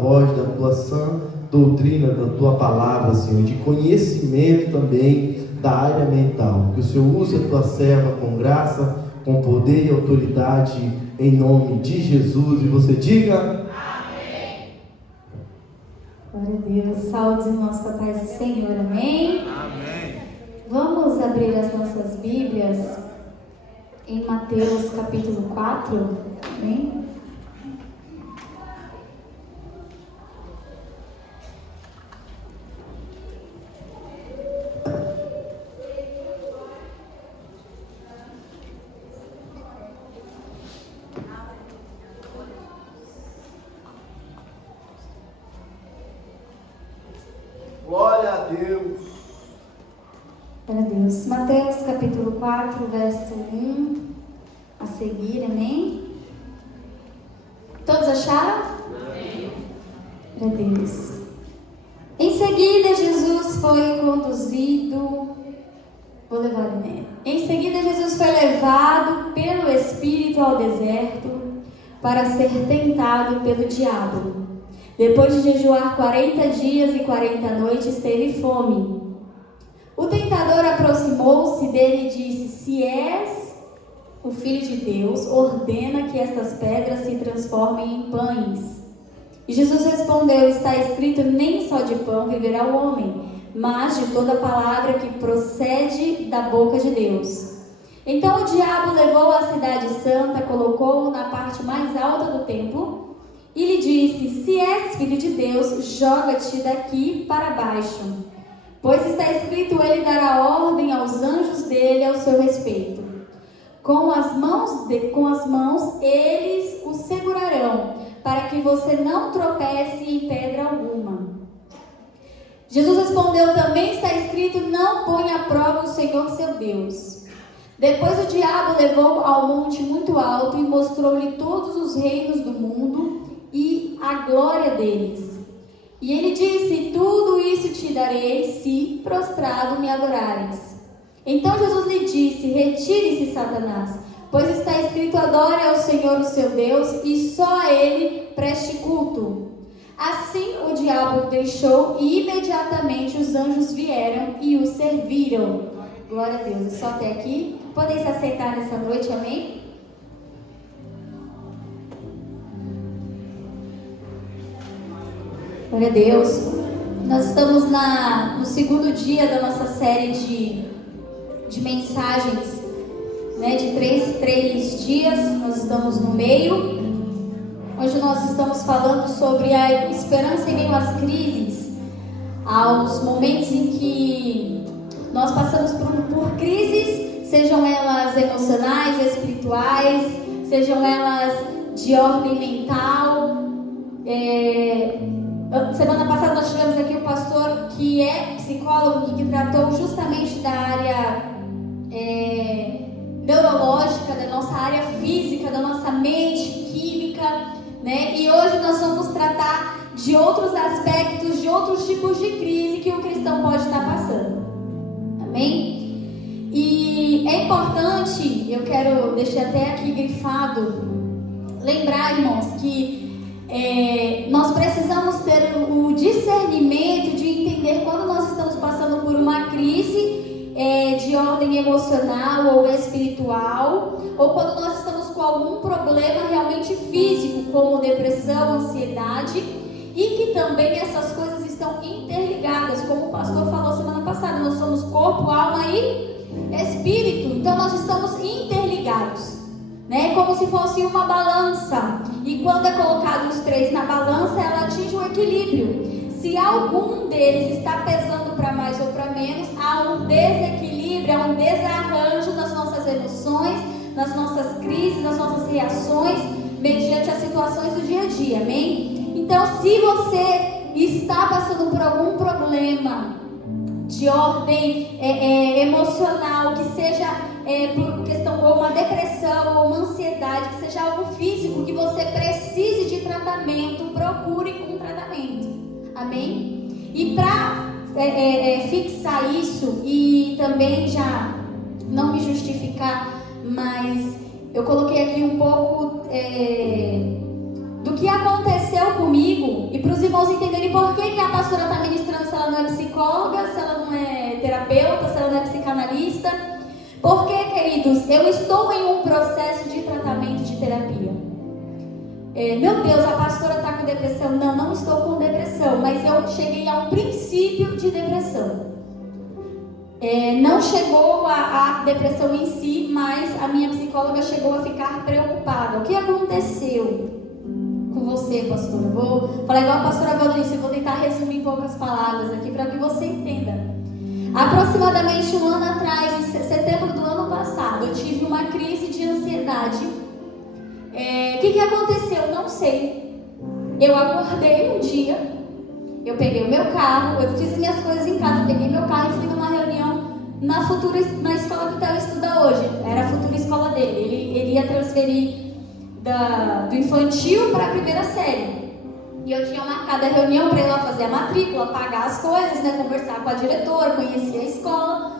voz da tua sã doutrina, da tua palavra, Senhor, de conhecimento também da área mental. Que o Senhor use a tua serva com graça, com poder e autoridade, em nome de Jesus. E você diga: amém. Glória a Deus. Saúde, irmãos, com a paz do Senhor. Amém? Amém. Vamos abrir as nossas Bíblias em Mateus capítulo 4. Amém? Glória a Deus. Glória a Deus. Mateus capítulo 4, verso 1 a seguir, amém? Todos acharam? Amém. Glória a Deus. Em seguida, Jesus foi conduzido. Vou levar ele, né? Em seguida, Jesus foi levado pelo Espírito ao deserto para ser tentado pelo diabo. Depois de jejuar 40 dias e 40 noites, teve fome. O tentador aproximou-se dele e disse: se és o Filho de Deus, ordena que estas pedras se transformem em pães. E Jesus respondeu: está escrito, nem só de pão viverá o homem, mas de toda palavra que procede da boca de Deus. Então o diabo levou a cidade santa, colocou-o na parte mais alta do templo e lhe disse: se és filho de Deus, joga-te daqui para baixo, pois está escrito, ele dará ordem aos anjos dele ao seu respeito. Com as mãos eles o segurarão, para que você não tropece em pedra alguma. Jesus respondeu: também está escrito, não ponha à prova o Senhor seu Deus. Depois o diabo levou ao monte muito alto e mostrou-lhe todos os reinos do mundo e a glória deles. E ele disse: tudo isso te darei, se prostrado me adorares. Então Jesus lhe disse: retire-se, Satanás, pois está escrito, adore ao Senhor o seu Deus e só a ele preste culto. Assim o diabo o deixou e imediatamente os anjos vieram e o serviram. Glória a Deus. É só até aqui. Podem se aceitar nessa noite, amém? Glória a Deus. Nós estamos no segundo dia da nossa série de mensagens, né, de três dias. Nós estamos no meio. Hoje nós estamos falando sobre a esperança em meio às crises, aos momentos em que nós passamos por crises, sejam elas emocionais, espirituais, sejam elas de ordem mental. Semana passada nós tivemos aqui um pastor que é psicólogo, que tratou justamente da área neurológica, da nossa área física, da nossa mente, química, né? E hoje nós vamos tratar de outros aspectos, de outros tipos de crise que o cristão pode estar passando. Amém? E é importante, eu quero deixar até aqui grifado, lembrar, irmãos, que nós precisamos ter o discernimento de entender quando nós estamos passando por uma crise de ordem emocional ou espiritual, ou quando nós estamos com algum problema realmente físico, como depressão, ansiedade, e que também essas coisas estão interligadas, como o pastor falou semana passada, nós somos corpo, alma e espírito, então nós estamos interligados, né? Como se fosse uma balança, e quando é colocado os três na balança, ela atinge o equilíbrio. Se algum deles está pesando para mais ou para menos, há um desequilíbrio, há um desarranjo nas nossas emoções, nas nossas crises, nas nossas reações, mediante as situações do dia a dia, amém? Então, se você está passando por algum problema de ordem emocional, que seja por questão ou uma depressão ou uma ansiedade, que seja algo físico, que você precise de tratamento, procure um tratamento, amém? E para fixar isso e também já não me justificar, mas eu coloquei aqui um pouco do que aconteceu comigo e para os irmãos entenderem por que a pastora está ministrando se ela não é psicóloga, se ela não é terapeuta, se ela não é psicanalista. Porque, queridos, eu estou em um processo de tratamento de terapia. Meu Deus, a pastora está com depressão. Não, não estou com depressão, mas eu cheguei a um princípio de depressão. Não chegou a depressão em si, mas a minha psicóloga chegou a ficar preocupada. O que aconteceu com você, pastora? Vou falar igual a pastora Valenice, eu vou tentar resumir em poucas palavras aqui para que você entenda. Aproximadamente um ano atrás, em setembro do ano passado, eu tive uma crise de ansiedade. O que aconteceu? Não sei. Eu acordei um dia, eu peguei o meu carro, eu fiz minhas coisas em casa, peguei meu carro e fui numa reunião na escola que o Theo estuda hoje. Era a futura escola dele. Ele ia transferir do infantil para a primeira série. E eu tinha marcado a reunião para ir lá fazer a matrícula, pagar as coisas, né, conversar com a diretora, conhecer a escola.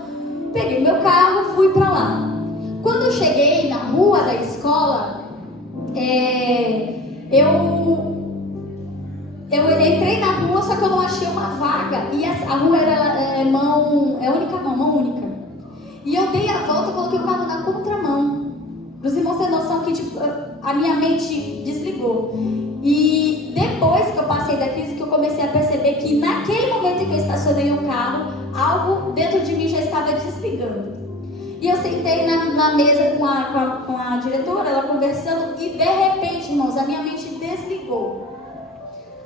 Peguei meu carro, fui para lá. Quando eu cheguei na rua da escola, eu entrei na rua, só que eu não achei uma vaga. E a rua era mão única. E eu dei a volta e coloquei o carro na contramão. Os irmãos têm noção que a minha mente desligou. E depois que eu passei da crise, que eu comecei a perceber que naquele momento em que eu estacionei o carro, algo dentro de mim já estava desligando. E eu sentei na mesa com a diretora, ela conversando, e de repente, irmãos, a minha mente desligou.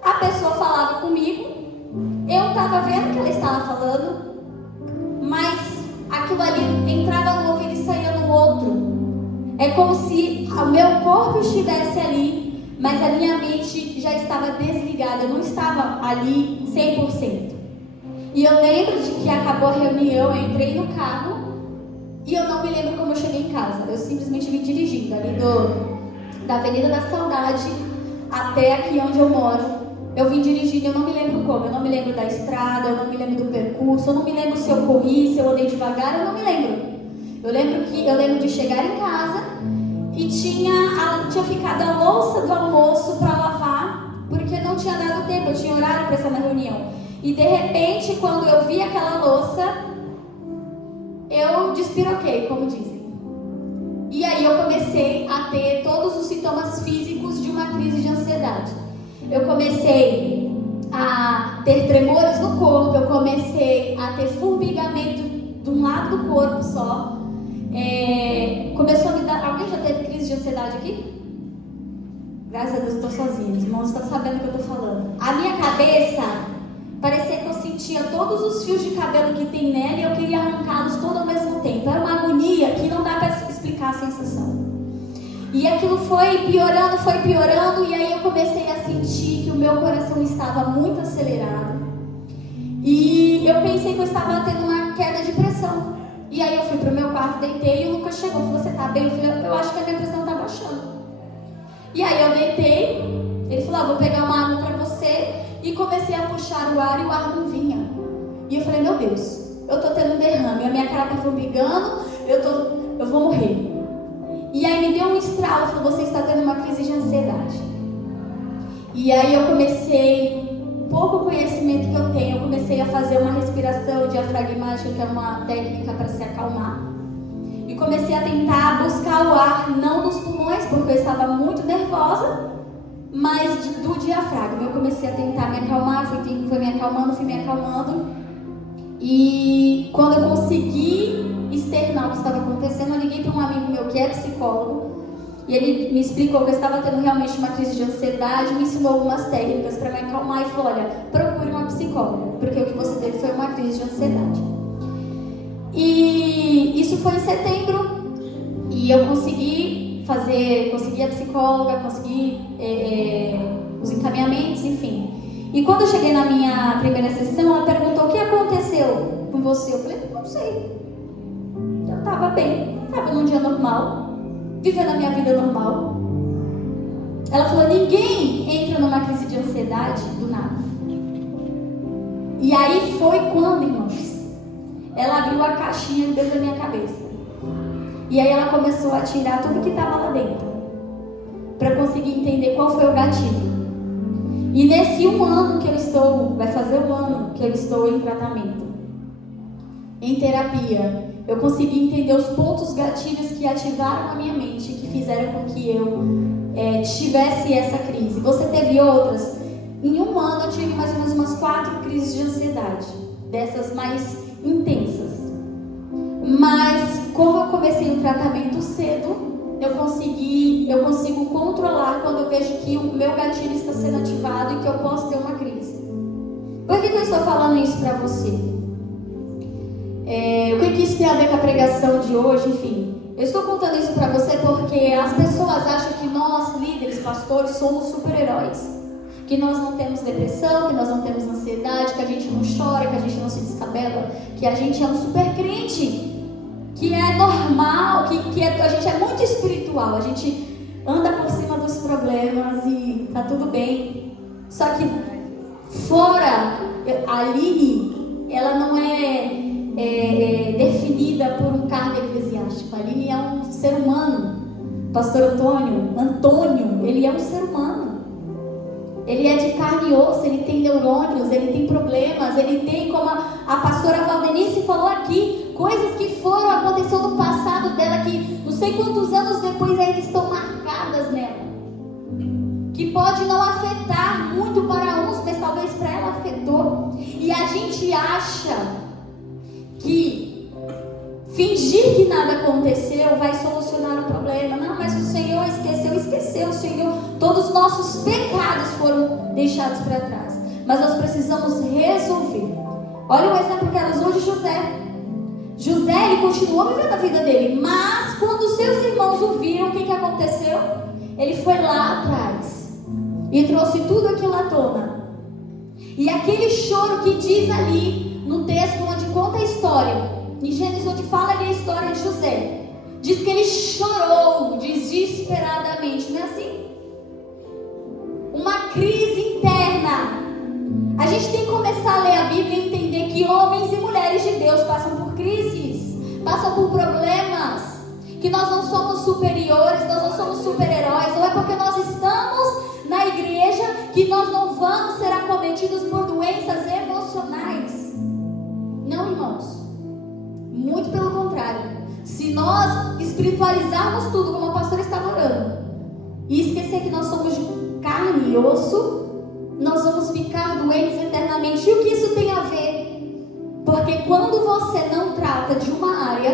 A pessoa falava comigo, eu estava vendo o que ela estava falando, mas aquilo ali entrava no ouvido e saía no outro. É como se o meu corpo estivesse ali, mas a minha mente já estava desligada, eu não estava ali 100%. E eu lembro de que acabou a reunião, eu entrei no carro e eu não me lembro como eu cheguei em casa. Eu simplesmente vim dirigindo ali da Avenida da Saudade até aqui onde eu moro. Eu vim dirigindo, eu não me lembro como, eu não me lembro da estrada, eu não me lembro do percurso, eu não me lembro se eu corri, se eu andei devagar, eu não me lembro. Eu lembro de chegar em casa e tinha ficado a louça do almoço para lavar, porque não tinha dado tempo, eu tinha horário para estar na reunião. E de repente, quando eu vi aquela louça, eu despiroquei, como dizem. E aí eu comecei a ter todos os sintomas físicos de uma crise de ansiedade. Eu comecei a ter tremores no corpo, eu comecei a ter formigamento de um lado do corpo só. Começou a me dar... Alguém já teve crise de ansiedade aqui? Graças a Deus eu estou sozinha, os irmãos estão sabendo o que eu estou falando. A minha cabeça, parecia que eu sentia todos os fios de cabelo que tem nela e eu queria arrancá-los todos ao mesmo tempo. Era uma agonia que não dá para explicar a sensação. E aquilo foi piorando, e aí eu comecei a sentir que o meu coração estava muito acelerado. E eu pensei que eu estava tendo uma queda de pressão. E aí eu fui pro meu quarto, deitei, e o Lucas chegou e falou: você tá bem? Eu falei: eu acho que a minha pressão tá baixando. E aí eu deitei, ele falou: vou pegar uma água pra você. E comecei a puxar o ar e o ar não vinha. E eu falei: meu Deus, eu tô tendo um derrame, a minha cara tá formigando, eu vou morrer. E aí me deu um estralo, falou: você está tendo uma crise de ansiedade. E aí eu comecei, pouco conhecimento que eu tenho, eu comecei a fazer uma respiração diafragmática, que é uma técnica para se acalmar. E comecei a tentar buscar o ar, não dos pulmões, porque eu estava muito nervosa, mas do diafragma. Eu comecei a tentar me acalmar, fui me acalmando. E quando eu consegui externar o que estava acontecendo, eu liguei para um amigo meu que é psicólogo, e ele me explicou que eu estava tendo realmente uma crise de ansiedade, me ensinou algumas técnicas para me acalmar e falou: olha, procure uma psicóloga, porque o que você teve foi uma crise de ansiedade. E isso foi em setembro, e eu consegui a psicóloga, consegui os encaminhamentos, enfim. E quando eu cheguei na minha primeira sessão, ela perguntou: o que aconteceu com você? Eu falei: não sei. Eu estava bem, estava num dia normal, vivendo a minha vida normal. Ela falou: ninguém entra numa crise de ansiedade do nada. E aí foi quando, irmãos, ela abriu a caixinha dentro da minha cabeça. E aí ela começou a tirar tudo que estava lá dentro, para conseguir entender qual foi o gatilho. E nesse vai fazer um ano que eu estou em tratamento, em terapia, eu consegui entender os pontos gatilhos que ativaram a minha mente, que fizeram com que eu tivesse essa crise. Você teve outras? Em um ano eu tive mais ou menos umas 4 crises de ansiedade, dessas mais intensas. Mas como eu comecei o tratamento cedo, eu consigo controlar quando eu vejo que o meu gatilho está sendo ativado e que eu posso ter uma crise. Por que eu estou falando isso para você? O que isso tem a ver com a pregação de hoje? Enfim, eu estou contando isso para você porque as pessoas acham que nós, líderes, pastores, somos super-heróis. Que nós não temos depressão, que nós não temos ansiedade, que a gente não chora, que a gente não se descabela, que a gente é um super crente, que é normal, a gente é muito espiritual, a gente anda por cima dos problemas e tá tudo bem. Só que fora, a Aline, ela não é definida por um cargo eclesiástico. A Aline é um ser humano. Pastor Antônio, ele é um ser humano. Ele é de carne e osso, ele tem neurônios, ele tem problemas, ele tem, como a pastora Valdenice falou aqui, coisas que aconteceu no passado dela, que não sei quantos anos depois ainda estão marcadas nela. Que pode não afetar muito para uns, mas talvez para ela afetou. E a gente acha que fingir que nada aconteceu vai solucionar o problema. Não, mas o Senhor esqueceu. O Senhor, todos os nossos pecados foram deixados para trás. Mas nós precisamos resolver. Olha o exemplo que ela usou de José. José, ele continuou vivendo a vida dele, mas quando seus irmãos o viram, o que aconteceu? Ele foi lá atrás e trouxe tudo aquilo à tona. E aquele choro que diz ali no texto onde conta a história, em Gênesis, onde fala ali a história de José, diz que ele chorou desesperadamente, não é assim? Uma crise interna. A gente tem que começar a ler a Bíblia e entender que homens e mulheres de Deus passam por crises, passam por problemas, que nós não somos superiores, nós não somos super-heróis. Não é porque nós estamos na igreja que nós não vamos ser acometidos por doenças emocionais. Não, irmãos. Muito pelo contrário. Se nós espiritualizarmos tudo, como a pastora estava orando, e esquecer que nós somos de carne e osso, nós vamos ficar doentes eternamente. E o que isso tem a ver? Porque quando você não trata de uma área,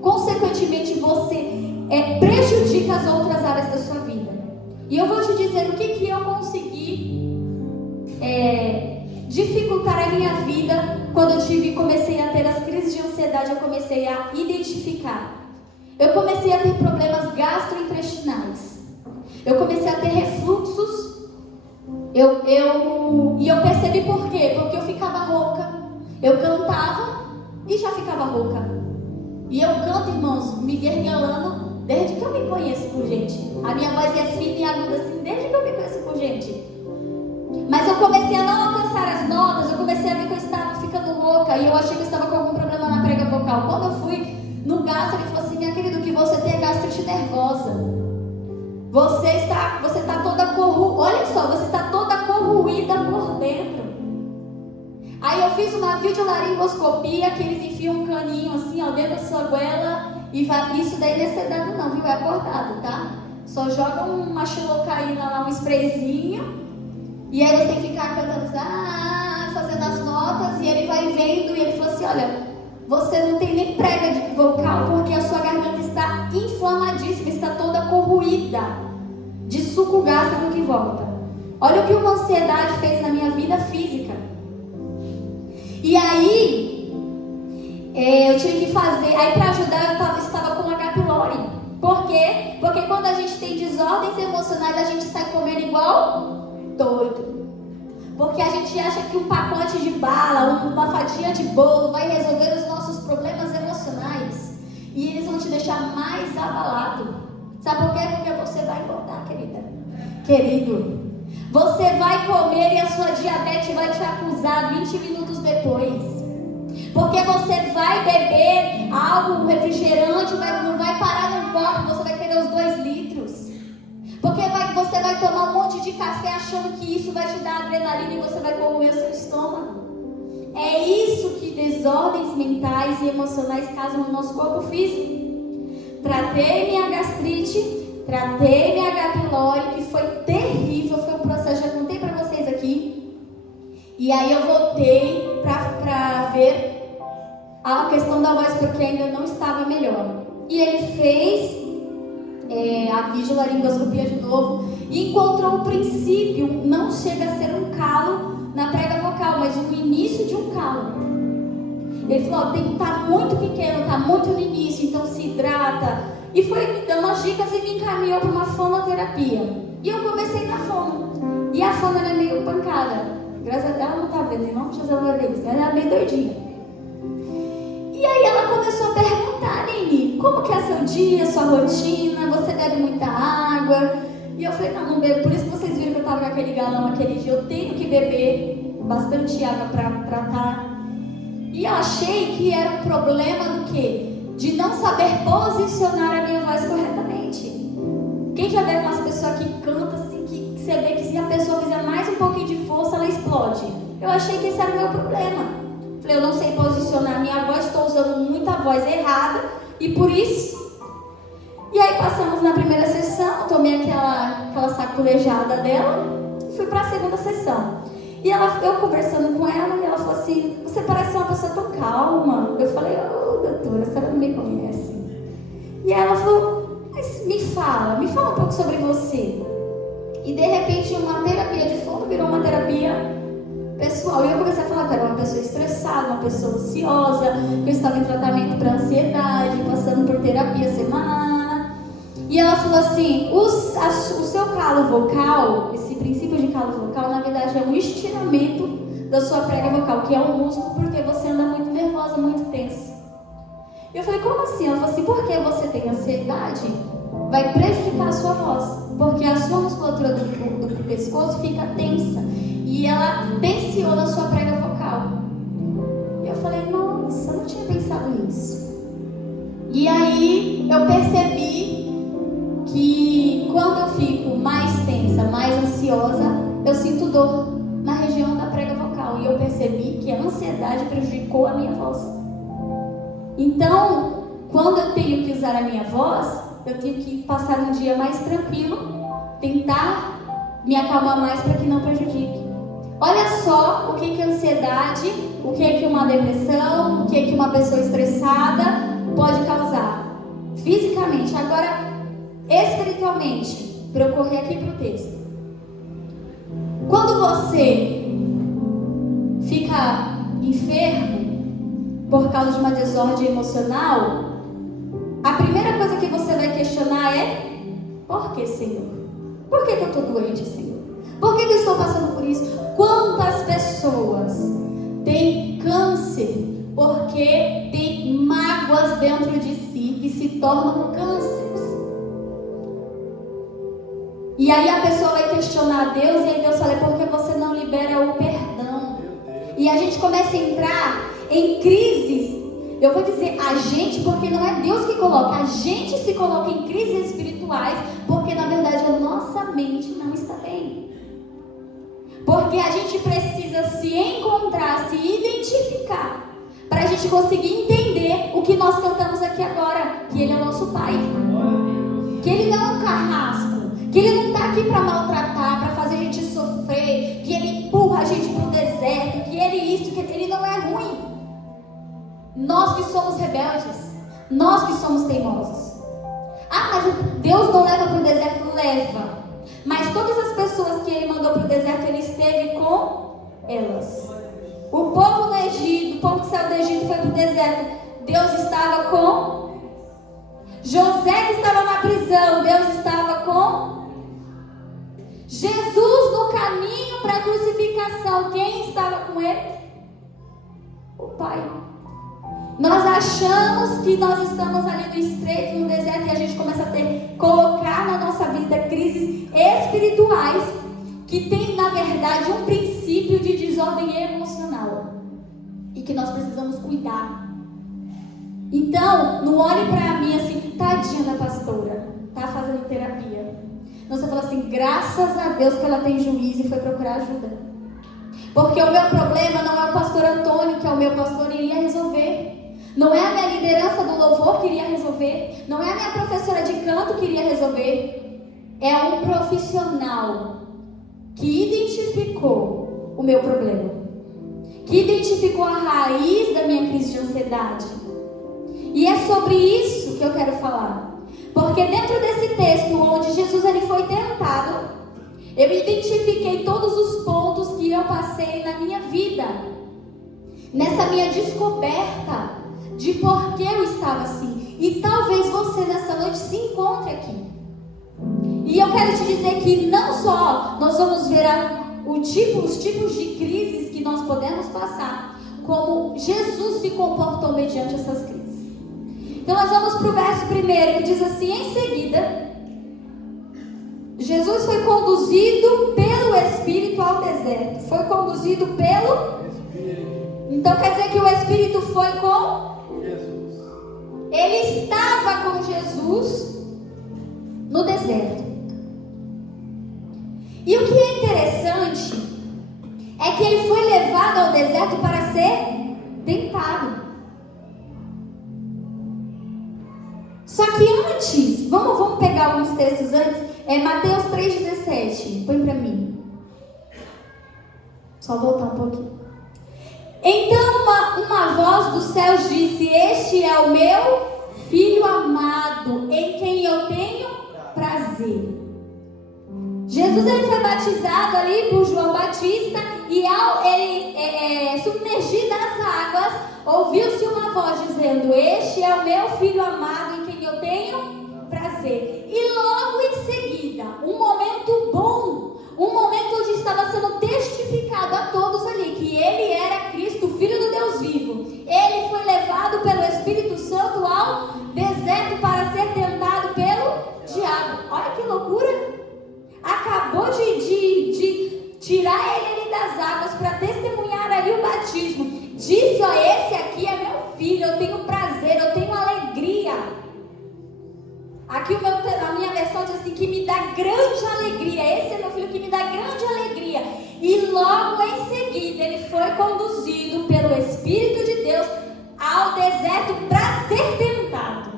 consequentemente você prejudica as outras áreas da sua vida. E eu vou te dizer o que eu consegui dificultar a minha vida quando eu comecei a ter as crises de ansiedade. Eu comecei a identificar. Eu comecei a ter problemas gastrointestinais. Eu comecei a ter refluxos. E eu percebi por quê? Porque eu ficava rouca. Eu cantava e já ficava rouca. E eu canto, irmãos, me gargalando desde que eu me conheço por gente. A minha voz é fina e aguda assim, desde que eu me conheço por gente. Mas eu comecei a não alcançar as notas, eu comecei a ver que eu estava ficando rouca. E eu achei que eu estava com algum problema na prega vocal. Quando eu fui no gastro, ele falou assim: minha querida, o que você tem é gastrite nervosa. Você está toda corroída. Olha só, você está toda corroída por dentro. Aí eu fiz uma videolaringoscopia, que eles enfiam um caninho assim, ó, dentro da sua goela. E vai, isso daí não é sedado não, viu? É acordado, tá? Só joga uma xilocaína lá, um sprayzinho. E aí você tem que ficar cantando, fazendo as notas. E ele vai vendo e ele falou assim: olha, você não tem nem prega de vocal porque a sua garganta está inflamadíssima, está toda corroída de suco gástrico que volta. Olha o que uma ansiedade fez na minha vida física. E aí, eu tive que fazer. Aí, para ajudar, eu estava com H. pylori. Por quê? Porque quando a gente tem desordens emocionais, a gente sai comendo igual doido. Porque a gente acha que um pacote de bala, uma fatia de bolo vai resolver os nossos problemas emocionais. E eles vão te deixar mais abalado. Sabe por quê? Porque você vai engordar, querido. Você vai comer e a sua diabetes vai te acusar 20 minutos depois. Porque você vai beber algo, um refrigerante, não vai parar num copo, você vai querer os 2 litros. Porque você você vai tomar um monte de café achando que isso vai te dar adrenalina e você vai corroer o seu estômago. É isso que desordens mentais e emocionais causam no nosso corpo físico. Tratei minha gastrite, tratei minha H. pylori, que foi terrível, foi um processo, já contei para vocês aqui. E aí eu voltei para ver a questão da voz, porque ainda não estava melhor. E ele fez a videolaringoscopia de novo e encontrou o princípio, não chega a ser um calo na prega vocal, mas o início de um calo. Ele falou, tá muito pequeno, tá muito no início, então se hidrata. E foi me dando umas dicas e me encaminhou para uma fonoterapia. E eu comecei na fono. E a fono era meio pancada. Graças a Deus, ela não tá vendo, em nome de Jesus ela vai ver isso. Ela era meio doidinha. E aí ela começou a perguntar, Nini, como que é seu dia, sua rotina? Você bebe muita água? E eu falei, não bebo. Por isso que vocês viram que eu tava com aquele galão aquele dia. Eu tenho que beber bastante água para tratar. E eu achei que era um problema do quê? De não saber posicionar a minha voz corretamente. Quem já vê umas pessoas que cantam assim, que você vê que se a pessoa fizer mais um pouquinho de força, ela explode. Eu achei que esse era o meu problema. Falei, eu não sei posicionar a minha voz, estou usando muita voz errada, e por isso... E aí passamos na primeira sessão, tomei aquela sacolejada dela, e fui para a segunda sessão. E eu conversando com ela, e ela falou assim, você parece uma pessoa tão calma. Eu falei, doutora, a senhora não me conhece. E ela falou, mas me fala um pouco sobre você. E de repente uma terapia de fundo virou uma terapia pessoal. E eu comecei a falar que eu era uma pessoa estressada, uma pessoa ansiosa, que eu estava em tratamento para ansiedade, passando por terapia semanal. E ela falou assim, o seu calo vocal, esse princípio de calo vocal, na verdade é um estiramento da sua prega vocal, que é um músculo, porque você anda muito nervosa, muito tensa. E eu falei, como assim? Ela falou assim, porque você tem ansiedade, vai prejudicar a sua voz, porque a sua musculatura do pescoço fica tensa, e ela tensiona a sua prega vocal. E eu falei, nossa, eu não tinha pensado nisso. E aí eu percebi que quando eu fico mais tensa, mais ansiosa, eu sinto dor na região da prega vocal. E eu percebi que a ansiedade prejudicou a minha voz. Então, quando eu tenho que usar a minha voz, eu tenho que passar um dia mais tranquilo, tentar me acalmar mais para que não prejudique. Olha só o que é ansiedade, o que é uma depressão, o que é uma pessoa estressada pode causar fisicamente. Agora, espiritualmente, para eu correr aqui para o texto. Quando você fica enfermo por causa de uma desordem emocional, a primeira coisa que você vai questionar é: por que, Senhor? Por que eu estou doente, Senhor? Por que eu estou passando por isso? Quantas pessoas têm câncer porque têm mágoas dentro de si que se tornam cânceres? E aí a pessoa vai questionar a Deus, e aí Deus fala, por que você não libera o perdão? E a gente começa a entrar em crises. Eu vou dizer a gente, porque não é Deus que coloca, a gente se coloca em crises espirituais, porque na verdade a nossa mente não está bem. Porque a gente precisa se encontrar, se identificar, para a gente conseguir entender o que nós cantamos aqui agora, que Ele é nosso Pai, que Ele não é um carrasco, que Ele não está aqui para maltratar, para fazer a gente sofrer, que Ele empurra a gente para o deserto, que Ele não é ruim. Nós que somos rebeldes, nós que somos teimosos. Ah, mas Deus não leva para o deserto? Leva. Mas todas as pessoas que Ele mandou para o deserto, Ele esteve com elas. O povo no Egito, o povo que saiu do Egito foi para o deserto, Deus estava com. José que estava na prisão, Deus estava com. Jesus no caminho para a crucificação, quem estava com Ele? O Pai. Nós achamos que nós estamos ali no estreito, no deserto, e a gente começa a colocar na nossa vida crises espirituais que tem, na verdade, um princípio de desordem emocional e que nós precisamos cuidar. Então, não olhe para mim assim, tadinha da pastora, tá fazendo terapia. Então você fala assim, graças a Deus que ela tem juízo e foi procurar ajuda. Porque o meu problema não é o pastor Antônio, que é o meu pastor, iria resolver. Não é a minha liderança do louvor que iria resolver. Não é a minha professora de canto que iria resolver. É um profissional que identificou o meu problema, que identificou a raiz da minha crise de ansiedade. E é sobre isso que eu quero falar. Porque dentro desse texto onde Jesus ele foi tentado, eu identifiquei todos os pontos que eu passei na minha vida, nessa minha descoberta de por que eu estava assim. E talvez você nessa noite se encontre aqui. E eu quero te dizer que não só nós vamos ver os tipos de crises que nós podemos passar, como Jesus se comportou mediante essas crises. Então nós vamos para o verso 1 que diz assim: em seguida, Jesus foi conduzido pelo Espírito ao deserto. Foi conduzido pelo Espírito. Então quer dizer que o Espírito foi com Jesus. Ele estava com Jesus no deserto. E o que é interessante é que ele foi levado ao deserto para ser tentado. Só que antes, vamos pegar alguns textos antes. Mateus 3,17. Põe para mim. Só voltar um pouquinho. Então uma voz dos céus disse: este é o meu filho amado, em quem eu tenho prazer. Jesus ele foi batizado ali por João Batista, e ao ele submergir nas águas, ouviu-se uma voz dizendo: este é o meu filho amado, em quem eu tenho prazer. E logo em seguida, um momento bom, um momento onde estava sendo testificado a todos ali que ele era Cristo, Filho do Deus vivo. Ele foi levado pelo Espírito Santo ao deserto para ser tentado pelo diabo. Olha que loucura! Acabou de tirar ele ali das águas para testemunhar ali o batismo. Disse: ó, esse aqui é meu filho, eu tenho prazer, eu tenho alegria. Aqui a minha versão diz assim, que me dá grande alegria. Esse é meu filho que me dá grande alegria. E logo em seguida ele foi conduzido pelo Espírito de Deus ao deserto para ser tentado.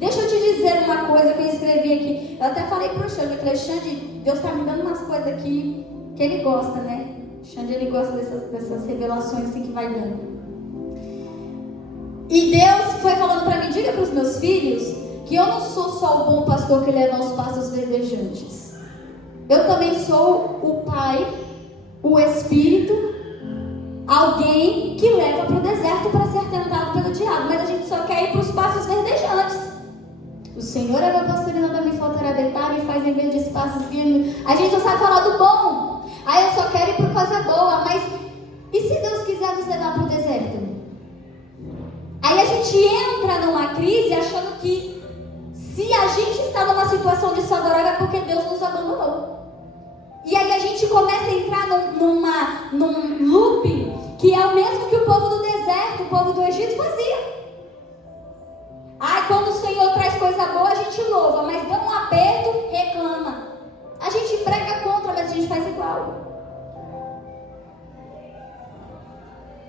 Deixa eu te dizer uma coisa que eu escrevi aqui. Eu até falei pro Xande, eu falei: Xande, Deus está me dando umas coisas aqui que ele gosta, né? Xande, ele gosta dessas revelações assim que vai dando. E Deus foi falando para mim: diga para os meus filhos que eu não sou só o bom pastor que leva aos pastos verdejantes. Eu também sou o Pai, o Espírito, alguém que leva para o deserto para ser tentado pelo diabo. Mas a gente só quer ir para os pastos verdejantes. O Senhor é meu pastor e nada me faltará, deitar, me faz em verdes pastos firmes. A gente só sabe falar do bom. Aí eu só quero ir por coisa boa. Mas e se Deus quiser nos levar para o deserto? Aí a gente entra numa crise achando que se a gente está numa situação desfavorável é porque Deus nos abandonou. E aí a gente começa a entrar num loop que é o mesmo que o povo do deserto, o povo do Egito fazia. Quando o Senhor traz coisa boa, a gente louva, mas dá um aperto, reclama. A gente prega contra, mas a gente faz igual.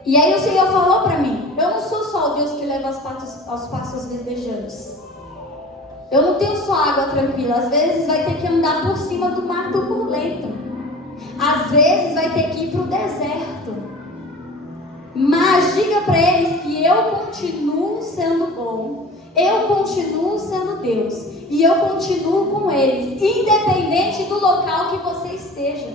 E aí o Senhor falou para mim: eu não sou só o Deus que leva aos pastos verdejantes. Eu não tenho só água tranquila. Às vezes vai ter que andar por cima do mar turbulento. Às vezes vai ter que ir para o deserto. Mas diga para eles que eu continuo sendo bom. Eu continuo sendo Deus. E eu continuo com eles, independente do local que você esteja.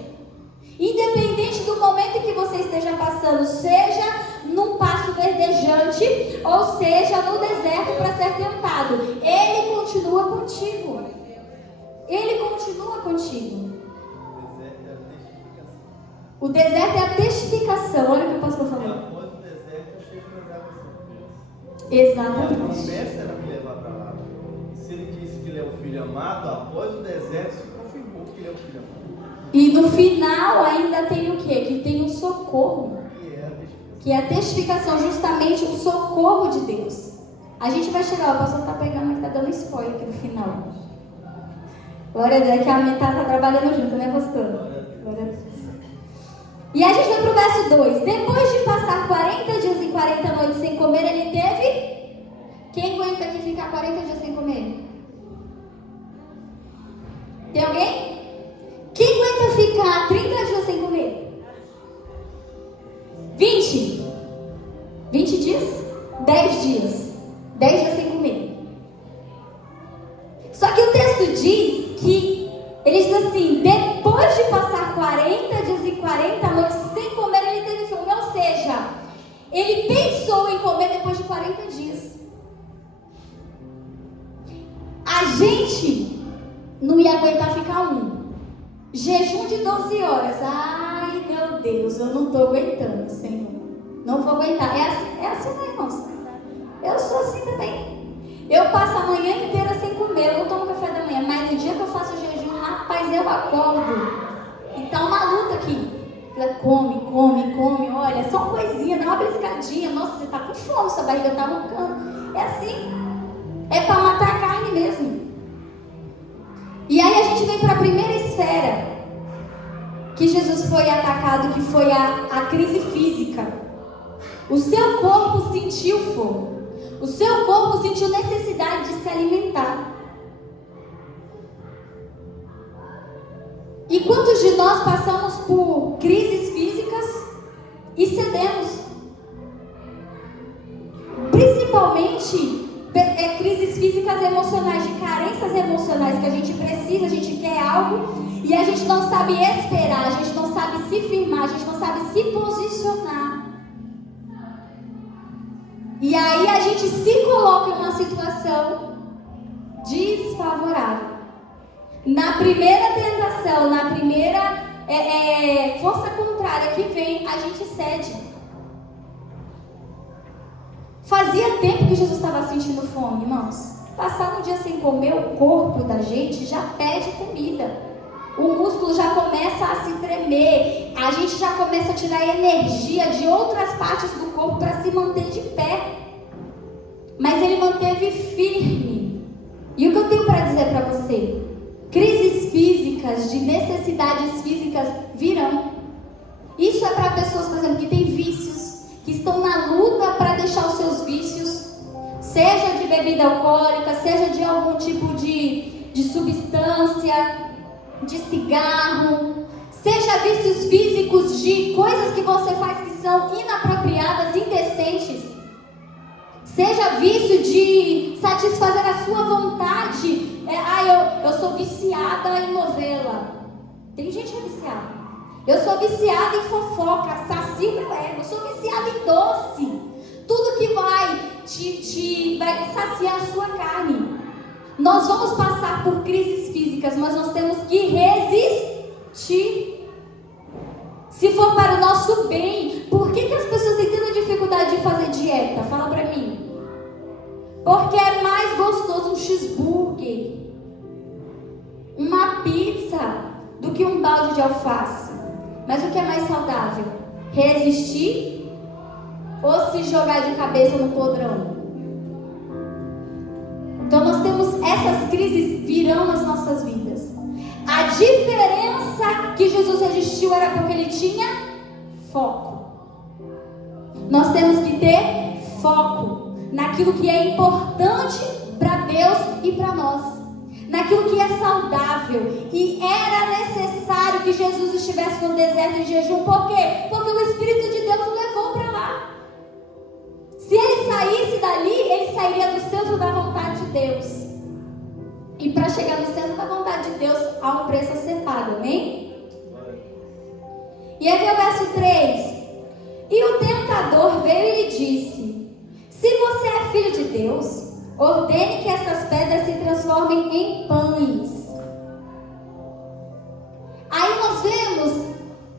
Independente do momento em que você esteja passando, seja num pasto verdejante ou seja no deserto para ser tentado, Ele continua contigo. Ele continua contigo. O deserto é a testificação. Olha o que o pastor falou. Após o deserto, eu chego nas águas tranquilas. Exatamente. A promessa era me levar para lá. E se ele disse que ele é o filho amado, após o deserto se confirmou que ele é o filho amado. E no final ainda tem o quê? Que tem um socorro. Que é a testificação, justamente o socorro de Deus. A gente vai chegar, o pastor está pegando, está dando spoiler aqui no final. Glória a Deus, é que a mãe tá trabalhando junto, né, pastor? Glória a Deus. E a gente vai pro verso 2. Depois de passar 40 dias e 40 noites sem comer, ele teve... Quem aguenta aqui ficar 40 dias sem comer? Tem alguém? Quem aguenta ficar 30 dias sem comer? 20? 20 dias? 10 dias. 10 dias sem comer. Só que o texto diz que, ele diz assim, depois de passar 40 dias e 40 noites sem comer, ele teve fome. Ou seja, ele pensou em comer depois de 40 dias. A gente não ia aguentar ficar jejum de 12 horas. Ai, meu Deus, eu não estou aguentando, Senhor. Não vou aguentar. É assim, né, irmãos? Eu sou assim também. Eu passo a manhã inteira sem comer. Eu não tomo café da manhã. Mas no dia que eu faço jejum, rapaz, eu acordo. E tá uma luta aqui. Come. Olha, só uma coisinha, dá uma beliscadinha. Nossa, você tá com fome, sua barriga tá roncando. É assim. É para matar a carne mesmo. E aí a gente vem para a primeira esfera que Jesus foi atacado, que foi a crise física. O seu corpo sentiu fome. O seu corpo sentiu necessidade de se alimentar. E quantos de nós passamos por crises físicas e cedemos? Principalmente crises físicas emocionais, de carências emocionais, que a gente precisa, a gente quer algo e a gente não sabe esperar, a gente não sabe se firmar, a gente não sabe se posicionar. E aí a gente se coloca em uma situação desfavorável. Na primeira tentação, na primeira força contrária que vem, a gente cede. Fazia tempo que Jesus estava sentindo fome, irmãos. Passar um dia sem comer, o corpo da gente já pede comida. O músculo já começa a se tremer. A gente já começa a tirar energia de outras partes do corpo para se manter de pé. Mas ele manteve firme. E o que eu tenho para dizer para você? Crises físicas, de necessidades físicas virão. Isso é para pessoas, por exemplo, que têm vícios, que estão na luta para deixar os seus vícios, seja de bebida alcoólica, seja de algum tipo de substância, de cigarro, seja vícios físicos de coisas que você faz que são inapropriadas, indecentes, seja vício de satisfazer a sua vontade. Eu sou viciada em novela. Tem gente que é viciada. Eu sou viciada em fofoca, sacio meu ego. Eu sou viciada em doce. Tudo que vai saciar a sua carne. Nós vamos passar por crises físicas, mas nós temos que resistir. Se for para o nosso bem, por que as pessoas têm tanta dificuldade de fazer dieta? Fala pra mim. Porque é mais gostoso um cheeseburger, uma pizza, do que um balde de alface. Mas o que é mais saudável? Resistir ou se jogar de cabeça no podrão? Então nós temos essas crises virão nas nossas vidas. A diferença que Jesus resistiu era porque ele tinha foco. Nós temos que ter foco naquilo que é importante para Deus e para nós. Naquilo que é saudável. E era necessário que Jesus estivesse no deserto em jejum. Por quê? Porque o Espírito de Deus o levou para lá. Se ele saísse dali, ele sairia do centro da vontade de Deus. E para chegar no centro da vontade de Deus, há um preço a ser pago, amém? E aí vem o verso 3. E o tentador veio e lhe disse: se você é filho de Deus, ordene que essas pedras se transformem em pães. Aí nós vemos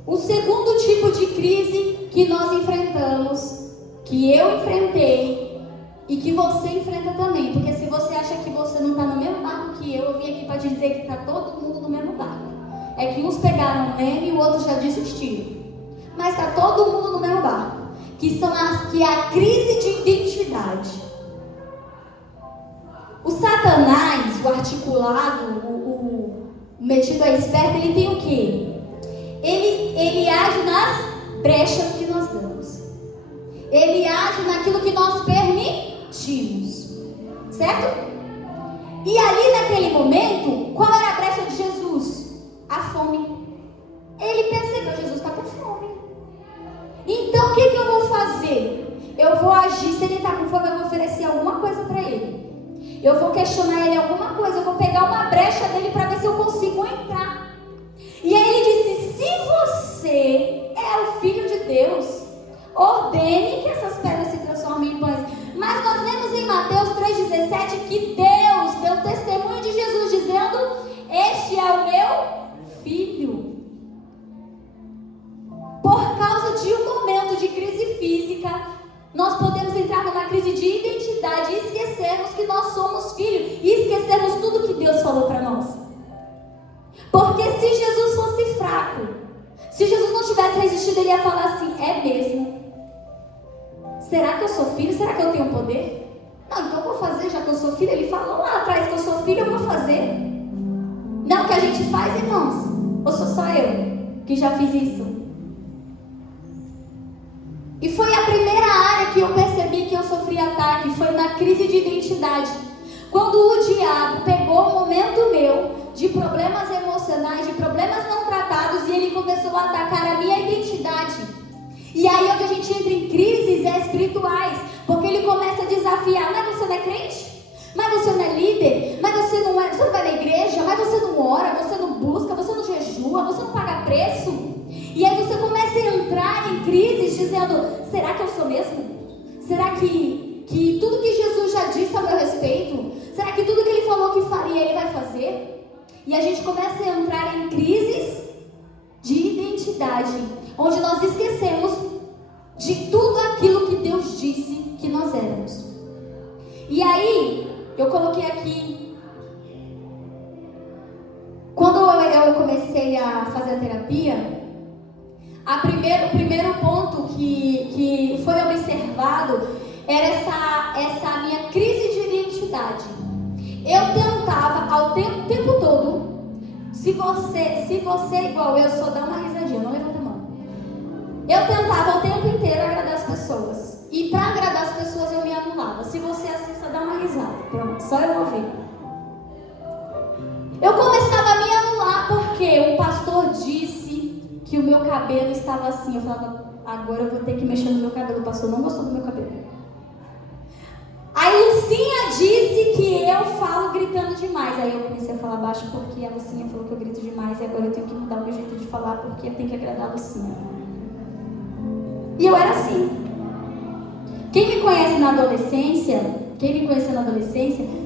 o segundo tipo de crise que nós enfrentamos, que eu enfrentei e que você enfrenta também. Porque se você acha que você não está no mesmo barco que eu vim aqui para te dizer que está todo mundo no mesmo barco. É que uns pegaram o leme e o outro já desistiram. Mas está todo mundo no mesmo barco. Que é a crise de identidade. O Satanás, o articulado, metido é esperto, ele tem o quê? Ele age nas brechas que nós damos. Ele age naquilo que nós permitimos. Certo? E ali naquele momento, qual era a brecha de Jesus? A fome. Ele percebeu, Jesus está com fome. Então o que eu vou fazer? Eu vou agir, se ele está com fome, eu vou oferecer alguma coisa para ele. Eu vou questionar ele alguma coisa, eu vou pegar uma brecha dele para ver se eu consigo entrar. E aí ele disse, se você é o Filho de Deus, ordene que essas pedras se transformem em pães. Mas nós lemos em Mateus 3,17 que Deus deu testemunho de Jesus dizendo, este é o meu Filho. Por causa de um momento de crise física, nós podemos entrar numa crise de identidade e esquecermos que nós somos filhos e esquecermos tudo que Deus falou para nós. Porque se Jesus fosse fraco, se Jesus não tivesse resistido, ele ia falar assim, é mesmo? Será que eu sou filho? Será que eu tenho poder? Não, então eu vou fazer, já que eu sou filho. Ele falou lá atrás que eu sou filho, eu vou fazer. Não, o que a gente faz, irmãos? Ou sou só eu que já fiz isso? E foi a primeira área que eu percebi que eu sofri ataque, foi na crise de identidade. Quando o diabo pegou um momento meu de problemas emocionais, de problemas não tratados, e ele começou a atacar a minha identidade. E aí é que a gente entra em crises espirituais, porque ele começa a desafiar, mas você não é crente? Mas você não é líder? Mas você não vai na igreja? Mas você não ora? Você não busca? Você não jejua? Você não paga preço? E aí você começa a entrar em crises dizendo, será que eu sou mesmo? Será que tudo que Jesus já disse a meu respeito, será que tudo que ele falou que faria, ele vai fazer? E a gente começa a entrar em crises de identidade, onde nós esquecemos de tudo aquilo que Deus disse que nós éramos. E aí, eu coloquei aqui, quando eu comecei a fazer a terapia, o primeiro ponto que foi observado era essa minha crise de identidade. Eu tentava ao tempo todo, se você é igual eu, só dá uma risadinha, não levanta a mão. Eu tentava o tempo inteiro agradar as pessoas. E para agradar as pessoas eu me anulava. Se você é assim, só dá uma risada. Pronto, só eu ouvi. Eu começava a me anular porque um pastor disse que o meu cabelo estava assim. Eu falava, agora eu vou ter que mexer no meu cabelo. O pastor não gostou do meu cabelo. Aí Lucinha disse que eu falo gritando demais. Aí eu comecei a falar baixo porque a Lucinha falou que eu grito demais. E agora eu tenho que mudar o meu jeito de falar porque eu tenho que agradar a Lucinha. E eu era assim. Quem me conheceu na adolescência,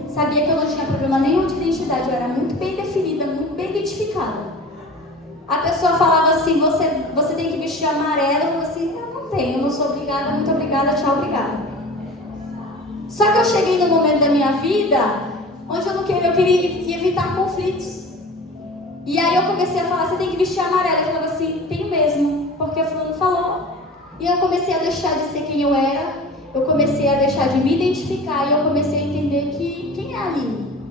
sabia que eu não tinha problema nenhum de identidade. Eu era muito bem definida, muito bem identificada. A pessoa falava assim, você tem que vestir amarelo. Eu falava assim, eu não tenho, eu não sou obrigada, muito obrigada, tchau, obrigada. Só que eu cheguei no momento da minha vida onde eu queria evitar conflitos. E aí eu comecei a falar, você tem que vestir amarelo. Eu falava assim, tenho mesmo, porque o fulano falou. E eu comecei a deixar de ser quem eu era. Eu comecei a deixar de me identificar. E eu comecei a entender que quem é a Aline?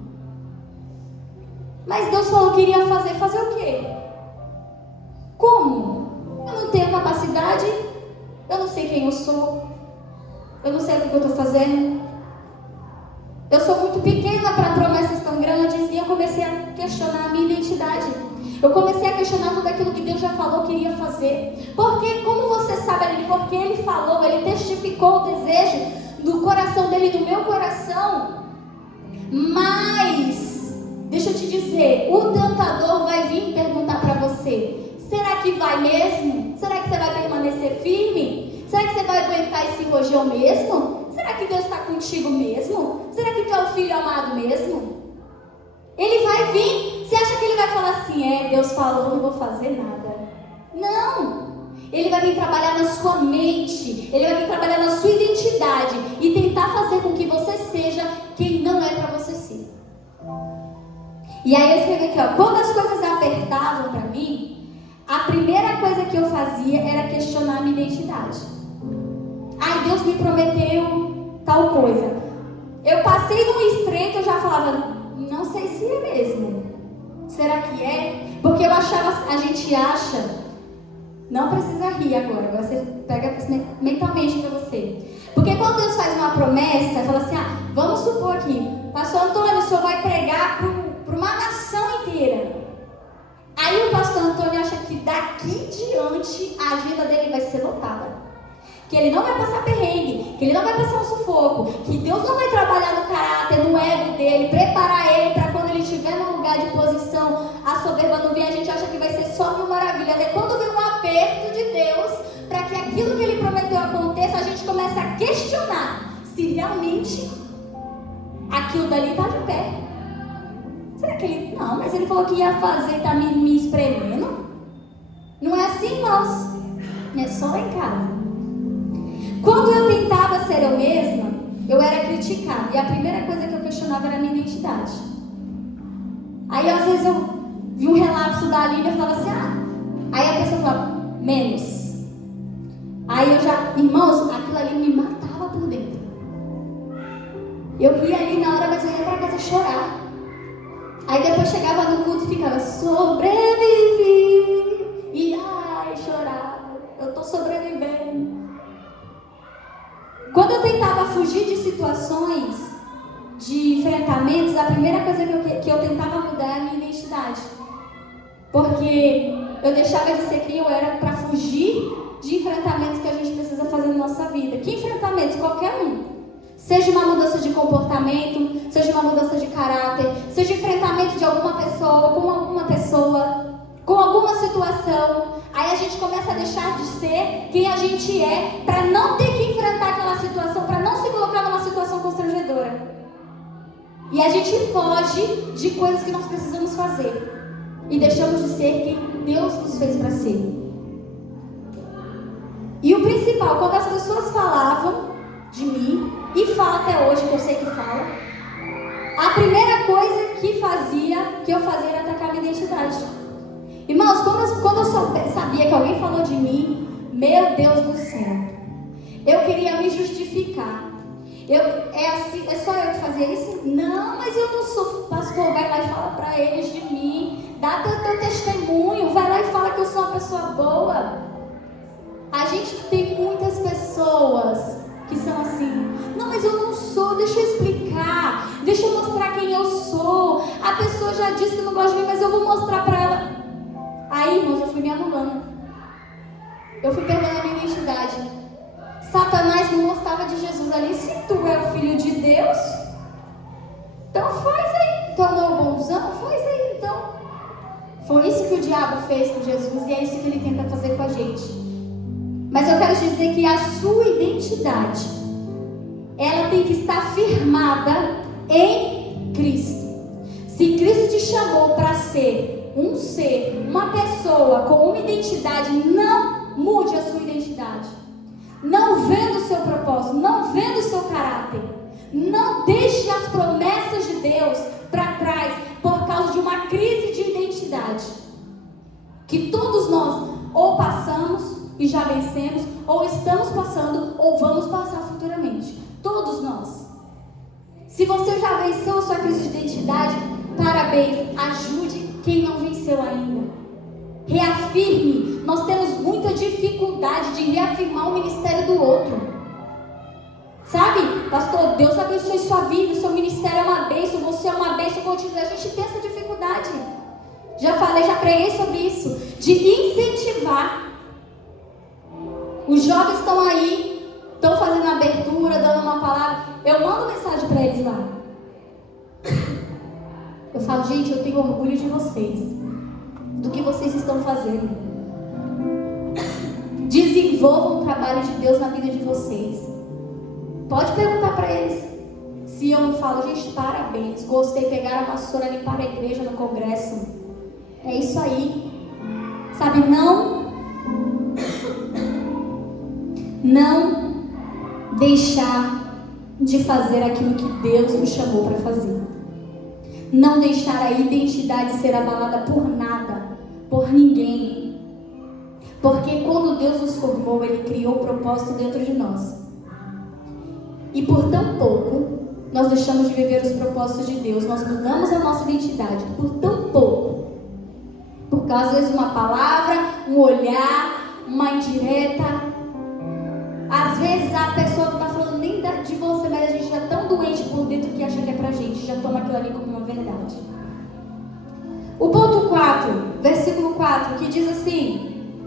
Mas Deus falou que iria fazer o quê? Como? Eu não tenho capacidade. Eu não sei quem eu sou. Eu não sei o que eu estou fazendo. Eu sou muito pequena para promessas tão grandes. E eu comecei a questionar a minha identidade. Eu comecei a questionar tudo aquilo que Deus já falou que iria fazer. Porque, como você sabe, Aline, porque Ele falou, Ele testificou o desejo do coração dele e do meu coração. Mas, deixa eu te dizer, o tentador vai vir perguntar para você, será que vai mesmo? Será que você vai permanecer firme? Será que você vai aguentar esse rojão mesmo? Será que Deus está contigo mesmo? Será que tu é o filho amado mesmo? Ele vai vir. Você acha que ele vai falar assim, Deus falou, não vou fazer nada? Não. Ele vai vir trabalhar na sua mente. Ele vai vir trabalhar na sua identidade e tentar fazer com que você seja quem não é para você ser. E aí eu escrevi aqui, quando as coisas apertavam para mim, a primeira coisa que eu fazia era questionar a minha identidade. Ai, Deus me prometeu tal coisa. Eu passei num estreito, eu já falava, não sei se é mesmo. Será que é? Porque a gente acha, não precisa rir agora você pega mentalmente para você. Porque quando Deus faz uma promessa, fala assim, vamos supor aqui, pastor Antônio, o senhor vai pregar para uma nação inteira. Aí o pastor Antônio acha que daqui em diante a agenda dele vai ser lotada. Que ele não vai passar perrengue, que ele não vai passar um sufoco, que Deus não vai trabalhar no caráter, no ego dele, preparar ele para quando ele estiver num lugar de posição, a soberba não vem, a gente acha que vai ser só mil maravilhas. Até quando vem um aperto de Deus, para que aquilo que ele prometeu aconteça, a gente começa a questionar se realmente aquilo dali está de pé. Será que ele... Não, mas ele falou que ia fazer, está me espremendo? Não é assim, irmãos. É só lá em casa. Quando eu tentava ser eu mesma, eu era criticada. E a primeira coisa que eu questionava era a minha identidade. Aí, às vezes, eu vi um relapso da Aline e eu falava assim, Aí a pessoa falava, menos. Aí eu já... Irmãos, aquilo ali me matava por dentro. Eu ria ali na hora, mas eu ia pra casa chorar. Aí depois chegava no culto e ficava, sobrevivi. E, chorava. Eu tô sobrevivendo. Quando eu tentava fugir de situações, de enfrentamentos, a primeira coisa que eu tentava mudar é a minha identidade. Porque eu deixava de ser quem eu era para fugir de enfrentamentos que a gente precisa fazer na nossa vida. Que enfrentamentos? Qualquer um. Seja uma mudança de comportamento, seja uma mudança de caráter, seja enfrentamento de alguma pessoa, com alguma situação. Aí a gente começa a deixar de ser quem a gente é para não ter que enfrentar aquela situação, para não se colocar numa situação constrangedora. E a gente foge de coisas que nós precisamos fazer e deixamos de ser quem Deus nos fez para ser. E o principal, quando as pessoas falavam de mim, e fala até hoje, que eu sei que fala, a primeira coisa que eu fazia era atacar a minha identidade. Irmãos, quando eu sabia que alguém falou de mim, meu Deus do céu, eu queria me justificar. É só eu que fazia isso? Não, mas eu não sou pastor. Vai lá e fala para eles de mim, dá teu testemunho, vai lá e fala que eu sou uma pessoa boa. A gente tem muitas pessoas que são assim, não, mas eu não sou, deixa eu explicar, deixa eu mostrar quem eu sou. A pessoa já disse que não gosta de mim, mas eu vou mostrar para ela. Aí, irmãos, eu fui me anulando. Eu fui perdendo a minha identidade. Satanás não gostava de Jesus ali. Se tu é o filho de Deus, então faz aí. Tornou bonzão? Faz aí, então. Foi isso que o diabo fez com Jesus e é isso que ele tenta fazer com a gente. Mas eu quero te dizer que a sua identidade, ela tem que estar firmada em Cristo. Se Cristo te chamou para ser um ser, uma pessoa com uma identidade, não mude a sua identidade. Não venda o seu propósito, não venda o seu caráter. Não deixe as promessas de Deus para trás por causa de uma crise de identidade. Que todos nós ou passamos e já vencemos, ou estamos passando, ou vamos passar futuramente. Todos nós. Se você já venceu a sua crise de identidade, parabéns, ajude quem não venceu ainda. Reafirme. Nós temos muita dificuldade de reafirmar o ministério do outro. Sabe, pastor, Deus abençoe sua vida, o seu ministério é uma bênção, você é uma bênção, continua. A gente tem essa dificuldade. Já falei, já preguei sobre isso. De incentivar. Os jovens estão aí, estão fazendo abertura, dando uma palavra. Eu mando mensagem para eles lá. Eu falo, gente, eu tenho orgulho de vocês, do que vocês estão fazendo. Desenvolvam o trabalho de Deus na vida de vocês. Pode perguntar para eles. Se eu não falo, gente, parabéns, gostei, pegaram a vassoura, limparam a igreja no congresso. É isso aí. Sabe, não deixar de fazer aquilo que Deus nos chamou para fazer. Não deixar a identidade ser abalada por nada, por ninguém. Porque quando Deus nos formou, Ele criou o propósito dentro de nós. E por tão pouco, nós deixamos de viver os propósitos de Deus. Nós mudamos a nossa identidade. Por tão pouco, Então, às vezes uma palavra, um olhar, uma indireta. Às vezes a pessoa não está falando nem de você, mas a gente está tão doente por dentro que acha que é pra gente, já toma aquilo ali como uma verdade. O ponto 4, versículo 4, que diz assim: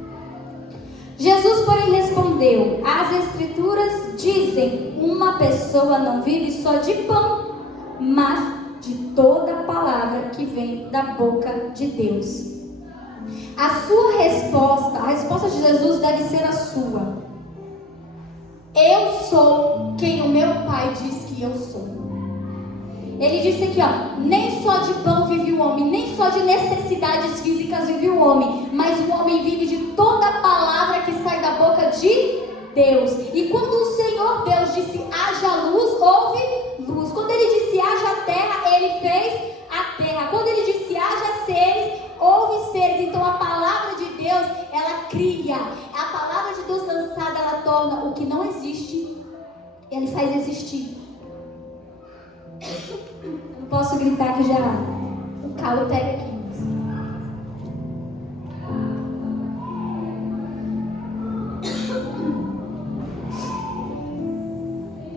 Jesus, porém, respondeu: as Escrituras dizem, uma pessoa não vive só de pão, mas de toda a palavra que vem da boca de Deus. A sua resposta, a resposta de Jesus deve ser a sua. Eu sou quem o meu Pai diz que eu sou. Ele disse aqui, nem só de pão vive o homem, nem só de necessidades físicas vive o homem, mas o homem vive de toda a palavra que sai da boca de Deus. E quando o Senhor Deus disse haja luz, houve luz. Quando ele disse haja terra, ele fez a terra. Quando ele disse haja seres, houve seres. Então a palavra de Deus, ela cria. A palavra de Deus lançada, ela torna o que não existe, ele faz existir. Eu não posso gritar que já o calo pega aqui.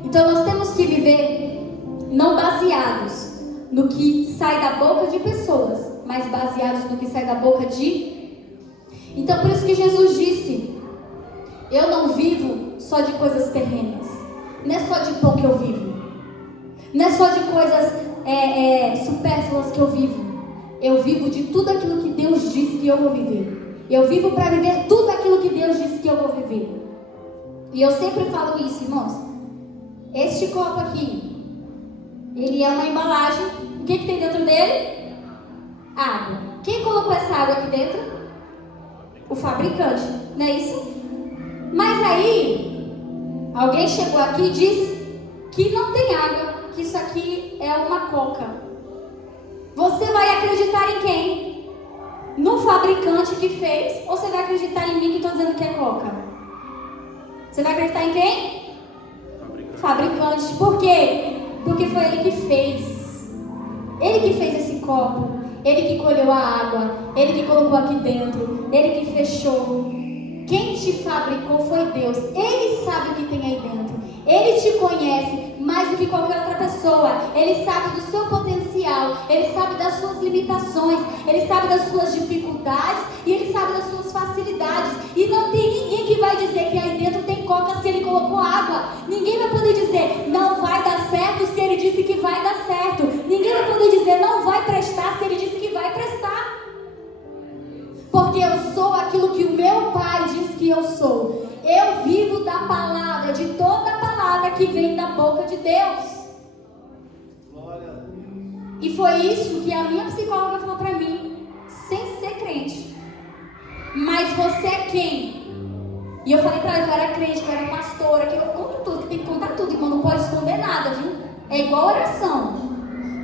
Então nós temos que viver não baseados no que sai da boca de pessoas, mas baseados no que sai da boca de... Então por isso que Jesus disse: eu não vivo só de coisas terrenas, não é só de pão que eu vivo, não é só de coisas supérfluas que eu vivo. Eu vivo de tudo aquilo que Deus disse que eu vou viver. Eu vivo para viver tudo aquilo que Deus disse que eu vou viver. E eu sempre falo isso, irmãos. Este copo aqui, ele é uma embalagem. O que tem dentro dele? Água. Quem colocou essa água aqui dentro? O fabricante, não é isso? Mas aí, alguém chegou aqui e disse que não tem água, que isso aqui é uma coca. Você vai acreditar em quem? No fabricante que fez? Ou você vai acreditar em mim que estou dizendo que é coca? Você vai acreditar em quem? Fabricante. Por quê? Porque foi ele que fez. Ele que fez esse copo. Ele que colheu a água. Ele que colocou aqui dentro. Ele que fechou. Quem te fabricou foi Deus. Ele sabe o que tem aí dentro. Ele te conhece mais do que qualquer outra pessoa. Ele sabe do seu potencial. Ele sabe das suas limitações. Ele sabe das suas dificuldades. E ele sabe das suas facilidades. E não tem ninguém que vai dizer que aí dentro tem coca se ele colocou água. Ninguém vai poder dizer não vai dar certo se ele disse que vai dar certo. Ninguém vai poder dizer não vai prestar se ele disse que vai prestar. Porque eu sou aquilo que o meu Pai diz que eu sou. Eu vivo da palavra, de toda a palavra que vem da boca de Deus. Glória a Deus. E foi isso que a minha psicóloga falou pra mim, sem ser crente. Mas você é quem? E eu falei pra ela que eu era crente, que eu era pastora, que eu conto tudo, que tem que contar tudo, irmão, não pode esconder nada, viu? É igual oração.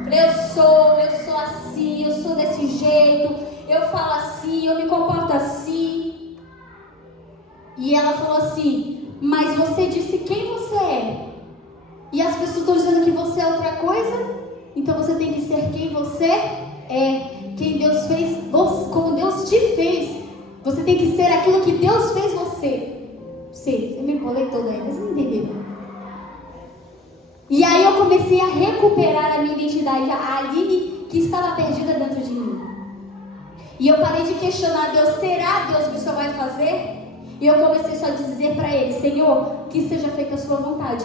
Falei, eu sou assim, eu sou desse jeito, eu falo assim, eu me comporto assim. E ela falou assim, mas você disse quem você é. E as pessoas estão dizendo que você é outra coisa. Então você tem que ser quem você é. Quem Deus fez, como Deus te fez. Você tem que ser aquilo que Deus fez você. Você me empolei toda aí, vocês não entenderam? E aí eu comecei a recuperar a minha identidade, a Aline que estava perdida dentro de mim. E eu parei de questionar Deus, será Deus que o Senhor vai fazer? E eu comecei só a dizer para Ele, Senhor, que seja feita a sua vontade.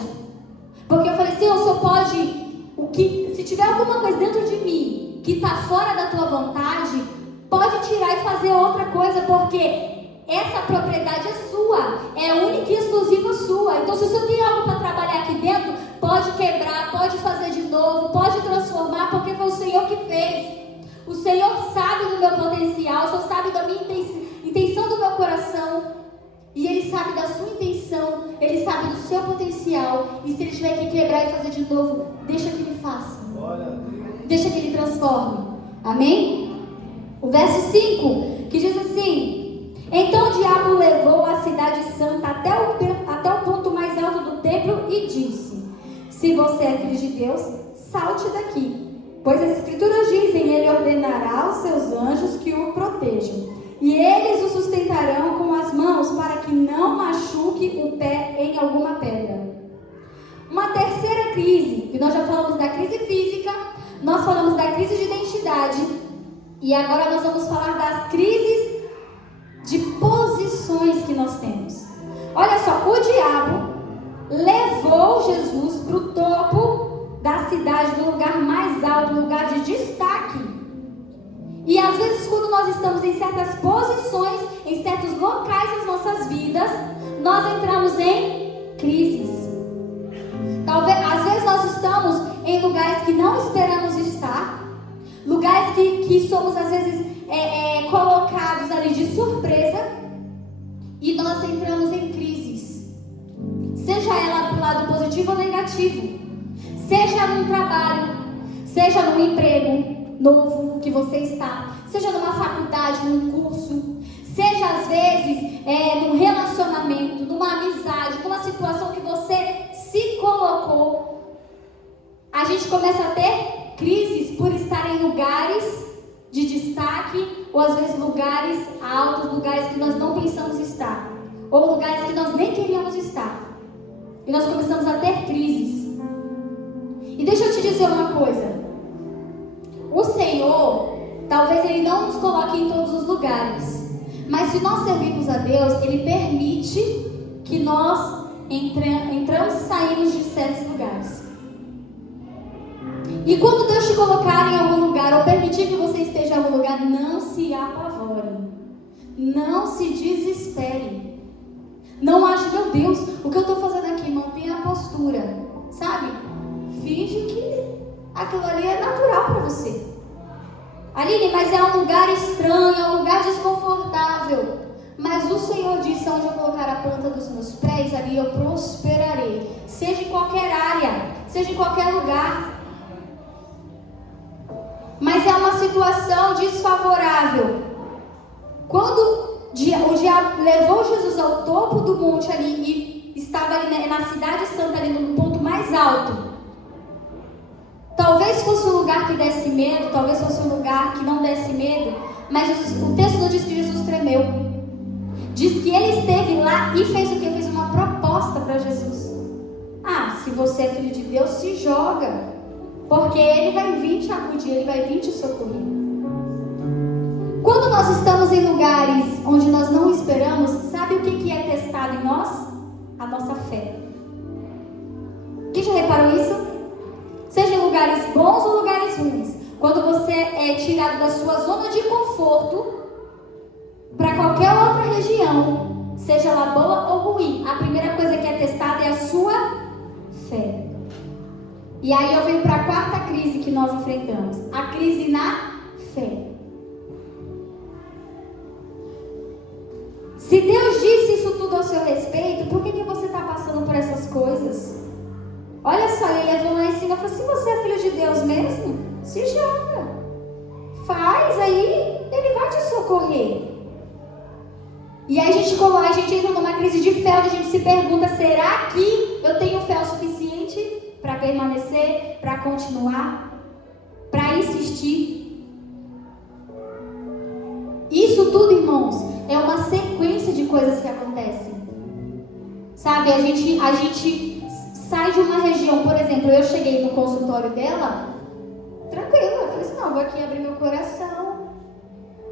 Porque eu falei, Senhor, o Senhor pode, se tiver alguma coisa dentro de mim que está fora da tua vontade, pode tirar e fazer outra coisa, porque essa propriedade é sua, é única e exclusiva sua. Então se o Senhor tem algo para trabalhar aqui dentro, pode quebrar, pode fazer de novo, pode transformar, porque foi o Senhor que fez. O Senhor sabe do meu potencial, o Senhor sabe da minha intenção do meu coração. E Ele sabe da sua intenção, Ele sabe do seu potencial. E se Ele tiver que quebrar e fazer de novo, deixa que Ele faça. Deixa que Ele transforme. Amém? O verso 5, que diz assim: então o diabo levou a cidade santa até o ponto mais alto do templo e disse: se você é filho de Deus, salte daqui. Pois as Escrituras dizem: Ele ordenará aos seus anjos que o protejam, e eles o sustentarão com as mãos, para que não machuque o pé em alguma pedra. Uma terceira crise, que nós já falamos da crise física, nós falamos da crise de identidade, e agora nós vamos falar das crises de posições que nós temos. Olha só, o diabo levou Jesus para o topo da cidade, no lugar mais alto, no lugar de destaque. E às vezes, quando nós estamos em certas posições, em certos locais das nossas vidas, nós entramos em crises. Talvez, às vezes nós estamos em lugares que não esperamos estar, lugares que somos às vezes colocados ali de surpresa, e nós entramos em crises, seja ela para o lado positivo ou negativo, seja num trabalho, seja num emprego novo que você está, seja numa faculdade, num curso, seja às vezes num relacionamento, numa amizade, numa situação que você se colocou. A gente começa a ter crises por estar em lugares de destaque, ou às vezes lugares altos, lugares que nós não pensamos estar, ou lugares que nós nem queríamos estar, e nós começamos a ter crises. E deixa eu te dizer uma coisa: o Senhor, talvez Ele não nos coloque em todos os lugares, mas se nós servirmos a Deus, Ele permite que nós entramos e saímos de certos lugares. E quando Deus te colocar em algum lugar, ou permitir que você esteja em algum lugar, não se apavore, não se desespere, não ache: meu Deus, o que eu estou fazendo aqui? Mantenha a postura, sabe? Finge que aquilo ali é natural para você. Aline, mas é um lugar estranho, é um lugar desconfortável. Mas o Senhor disse: onde eu colocar a planta dos meus pés, ali eu prosperarei. Seja em qualquer área, seja em qualquer lugar. Mas é uma situação desfavorável. Quando o diabo levou Jesus ao topo do monte ali, e estava ali na cidade santa, ali no ponto mais alto, talvez fosse um lugar que desse medo, talvez fosse um lugar que não desse medo, mas o texto não diz que Jesus tremeu. Diz que ele esteve lá e fez o que? Fez uma proposta para Jesus. Ah, se você é filho de Deus, se joga, porque Ele vai vir te acudir, Ele vai vir te socorrer. Quando nós estamos em lugares onde nós não esperamos, sabe o que é testado em nós? A nossa fé. Quem já reparou isso? Seja em lugares bons ou lugares ruins, quando você é tirado da sua zona de conforto para qualquer outra região, seja ela boa ou ruim, a primeira coisa que é testada é a sua fé. E aí eu venho para a quarta crise que nós enfrentamos, a crise na fé. Se Deus disse isso tudo ao seu respeito, por que você está passando por essas coisas? Olha só, Ele levou lá em cima e falou: se você é filho de Deus mesmo, se joga, faz, aí Ele vai te socorrer. E aí a gente entra numa crise de fé, onde a gente se pergunta: será que eu tenho fé o suficiente para permanecer, para continuar, para insistir? Isso tudo, irmãos, é uma sequência de coisas que acontecem. Sabe, a gente sai de uma região, por exemplo, eu cheguei no consultório dela, tranquila, eu falei assim: não, vou aqui abrir meu coração,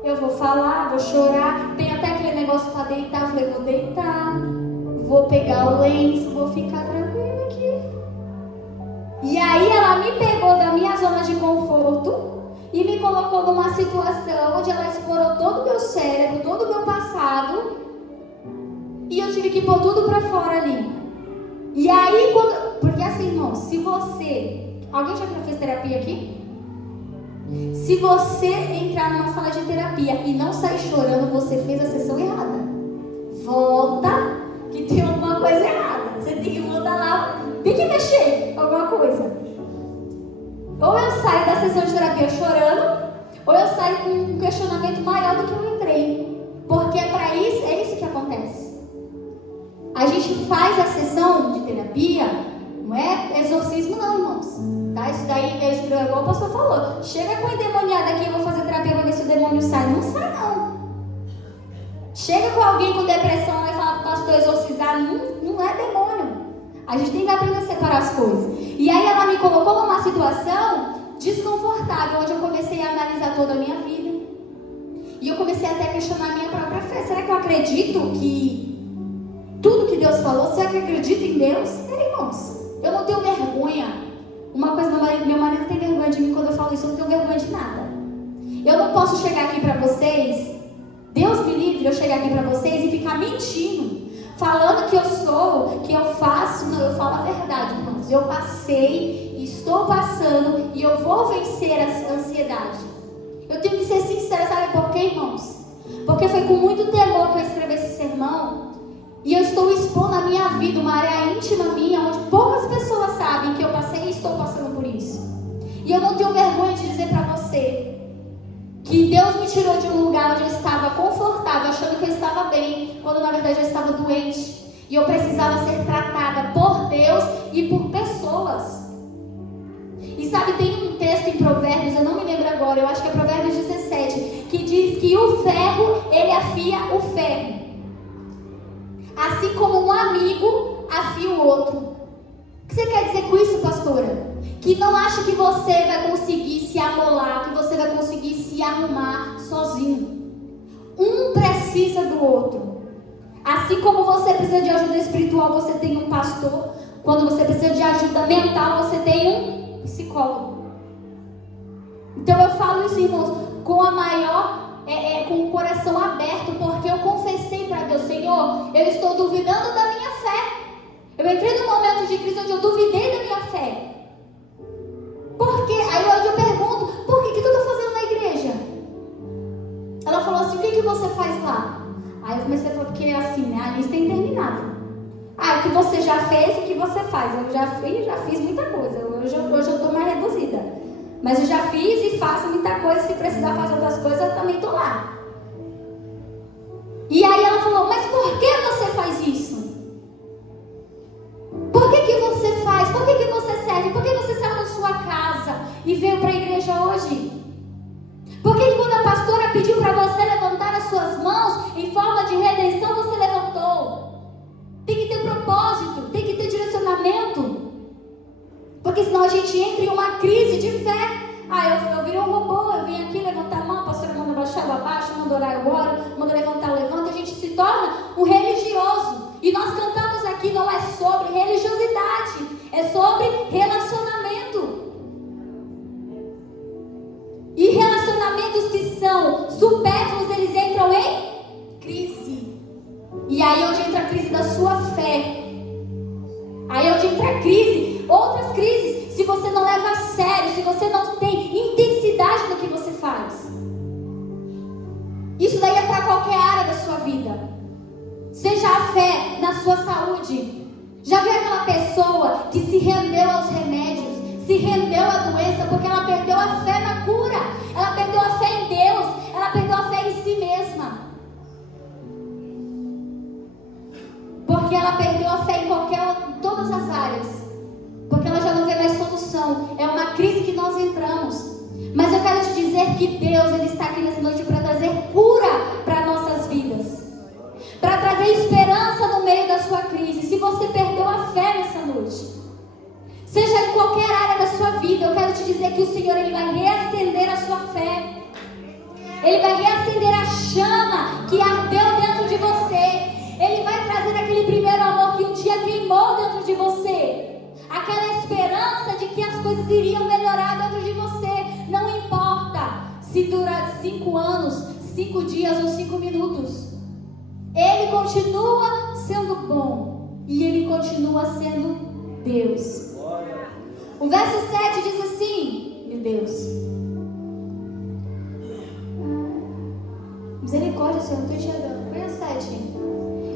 eu vou falar, vou chorar, tem até aquele negócio para deitar, eu falei: vou deitar, vou pegar o lenço, vou ficar tranquila aqui. E aí ela me pegou da minha zona de conforto e me colocou numa situação onde ela explorou todo o meu cérebro, todo o meu passado, e eu tive que pôr tudo pra fora ali. E aí, porque assim, irmão, se você... Alguém já fez terapia aqui? Se você entrar numa sala de terapia e não sair chorando, você fez a sessão errada. Volta, que tem alguma coisa errada. Você tem que voltar lá, tem que mexer alguma coisa. Ou eu saio da sessão de terapia chorando, ou eu saio com um questionamento maior do que eu entrei. Porque é isso que acontece. A gente faz a sessão de terapia, não é exorcismo não, irmãos. Tá? Isso daí, é igual o pastor falou. Chega com o endemoniado aqui, eu vou fazer terapia para ver se o demônio sai. Não sai, não. Chega com alguém com depressão e fala para o pastor exorcizar. Não é demônio. A gente tem que aprender a separar as coisas. E aí ela me colocou numa situação desconfortável, onde eu comecei a analisar toda a minha vida. E eu comecei até a questionar a minha própria fé. Será que eu acredito que tudo que Deus falou, será que eu acredito em Deus? Irmãos, eu não tenho vergonha. Uma coisa, meu marido tem vergonha de mim quando eu falo isso, eu não tenho vergonha de nada. Eu não posso chegar aqui para vocês, Deus me livre, eu chegar aqui para vocês e ficar mentindo, falando que eu sou, que eu faço. Não, eu falo a verdade, irmãos. Eu passei, estou passando e eu vou vencer a ansiedade. Eu tenho que ser sincera, sabe por quê, irmãos? Porque foi com muito temor que eu escrevi esse sermão. E eu estou expondo a minha vida, uma área íntima minha, onde poucas pessoas sabem que eu passei e estou passando por isso. E eu não tenho vergonha de dizer para você que Deus me tirou de um lugar onde eu estava confortável, achando que eu estava bem, quando na verdade eu estava doente. E eu precisava ser tratada por Deus e por pessoas. E sabe, tem um texto em Provérbios, eu não me lembro agora, eu acho que é Provérbios 17, que diz que o ferro, ele afia o ferro. Assim como um amigo afia o outro. O que você quer dizer com isso, pastora? Que não acha que você vai conseguir se amolar, que você vai conseguir se arrumar sozinho. Um precisa do outro. Assim como você precisa de ajuda espiritual, você tem um pastor. Quando você precisa de ajuda mental, você tem um psicólogo. Então eu falo isso, irmãos, com a maior... com o coração aberto, porque eu confessei para Deus: Senhor, eu estou duvidando da minha fé. Eu entrei num momento de crise onde eu duvidei da minha fé. Por quê? Aí hoje eu pergunto: por que tu está fazendo na igreja? Ela falou assim: o que você faz lá? Aí eu comecei a falar, porque assim, né, a lista é interminável. O que você já fez, o que você faz? Eu já fiz muita coisa. Hoje eu estou mais reduzida. Mas eu já fiz e faço muita coisa. Se precisar fazer outras coisas, eu também estou lá. E aí ela falou: mas por que você faz isso? Por que você faz? Por que você serve? Por que você saiu da sua casa e veio para a igreja hoje? Por que quando a pastora pediu para você levantar as suas mãos em forma de redenção, você levantou? Tem que ter propósito, tem que ter direcionamento. Porque senão a gente entra em uma crise de fé. Eu virei um robô, eu vim aqui levantar a mão, a pastora manda baixar, eu abaixo, manda orar, eu oro, manda levantar, eu levanto. A gente se torna um religioso. E nós cantamos aqui, não é sobre religiosidade, é sobre relacionamento. E relacionamentos que são supérfluos, eles entram em crise. E aí é onde entra a crise da sua fé. Aí é onde entra a crise, outras crises, se você não leva a sério, se você não tem intensidade no que você faz. Isso daí é para qualquer área da sua vida. Seja a fé na sua saúde. Já viu aquela pessoa que se rendeu aos remédios, se rendeu à doença, porque ela perdeu a fé na cura, ela perdeu a fé em Deus, ela perdeu a fé em si mesma. Porque ela perdeu a fé em todas as áreas. Porque ela já não vê mais solução. É uma crise que nós entramos. Mas eu quero te dizer que Deus, Ele está aqui nessa noite para trazer cura para nossas vidas. Para trazer esperança no meio da sua crise. Se você perdeu a fé nessa noite, seja em qualquer área da sua vida, eu quero te dizer que o Senhor, Ele vai reacender a sua fé. Ele vai reacender a chama que ardeu dentro de você. Ele vai trazer aquele primeiro amor que um dia queimou dentro de você. Aquela esperança de que as coisas iriam melhorar dentro de você. Não importa se durar 5 anos, 5 dias ou 5 minutos. Ele continua sendo bom. E Ele continua sendo Deus. O verso 7 diz assim: meu Deus, misericórdia, Senhor, não estou enxergando. Foi o 7.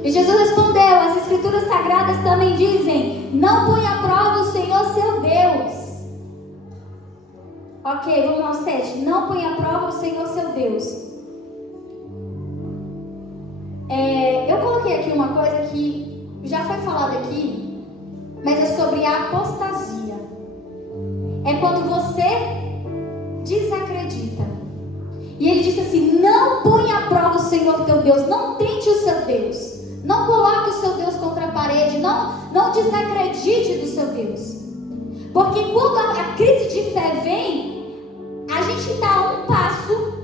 E Jesus respondeu: as escrituras sagradas também dizem: não põe à prova o Senhor seu Deus. Ok, vamos ao 7. Não põe à prova o Senhor seu Deus. Eu coloquei aqui uma coisa que já foi falada aqui, mas é sobre a apostasia. é quando você desacredita. E ele disse assim: não ponha à prova o Senhor teu Deus, não tente o seu Deus, não coloque o seu Deus contra a parede, não desacredite do seu Deus. Porque quando a crise de fé vem, a gente está a um passo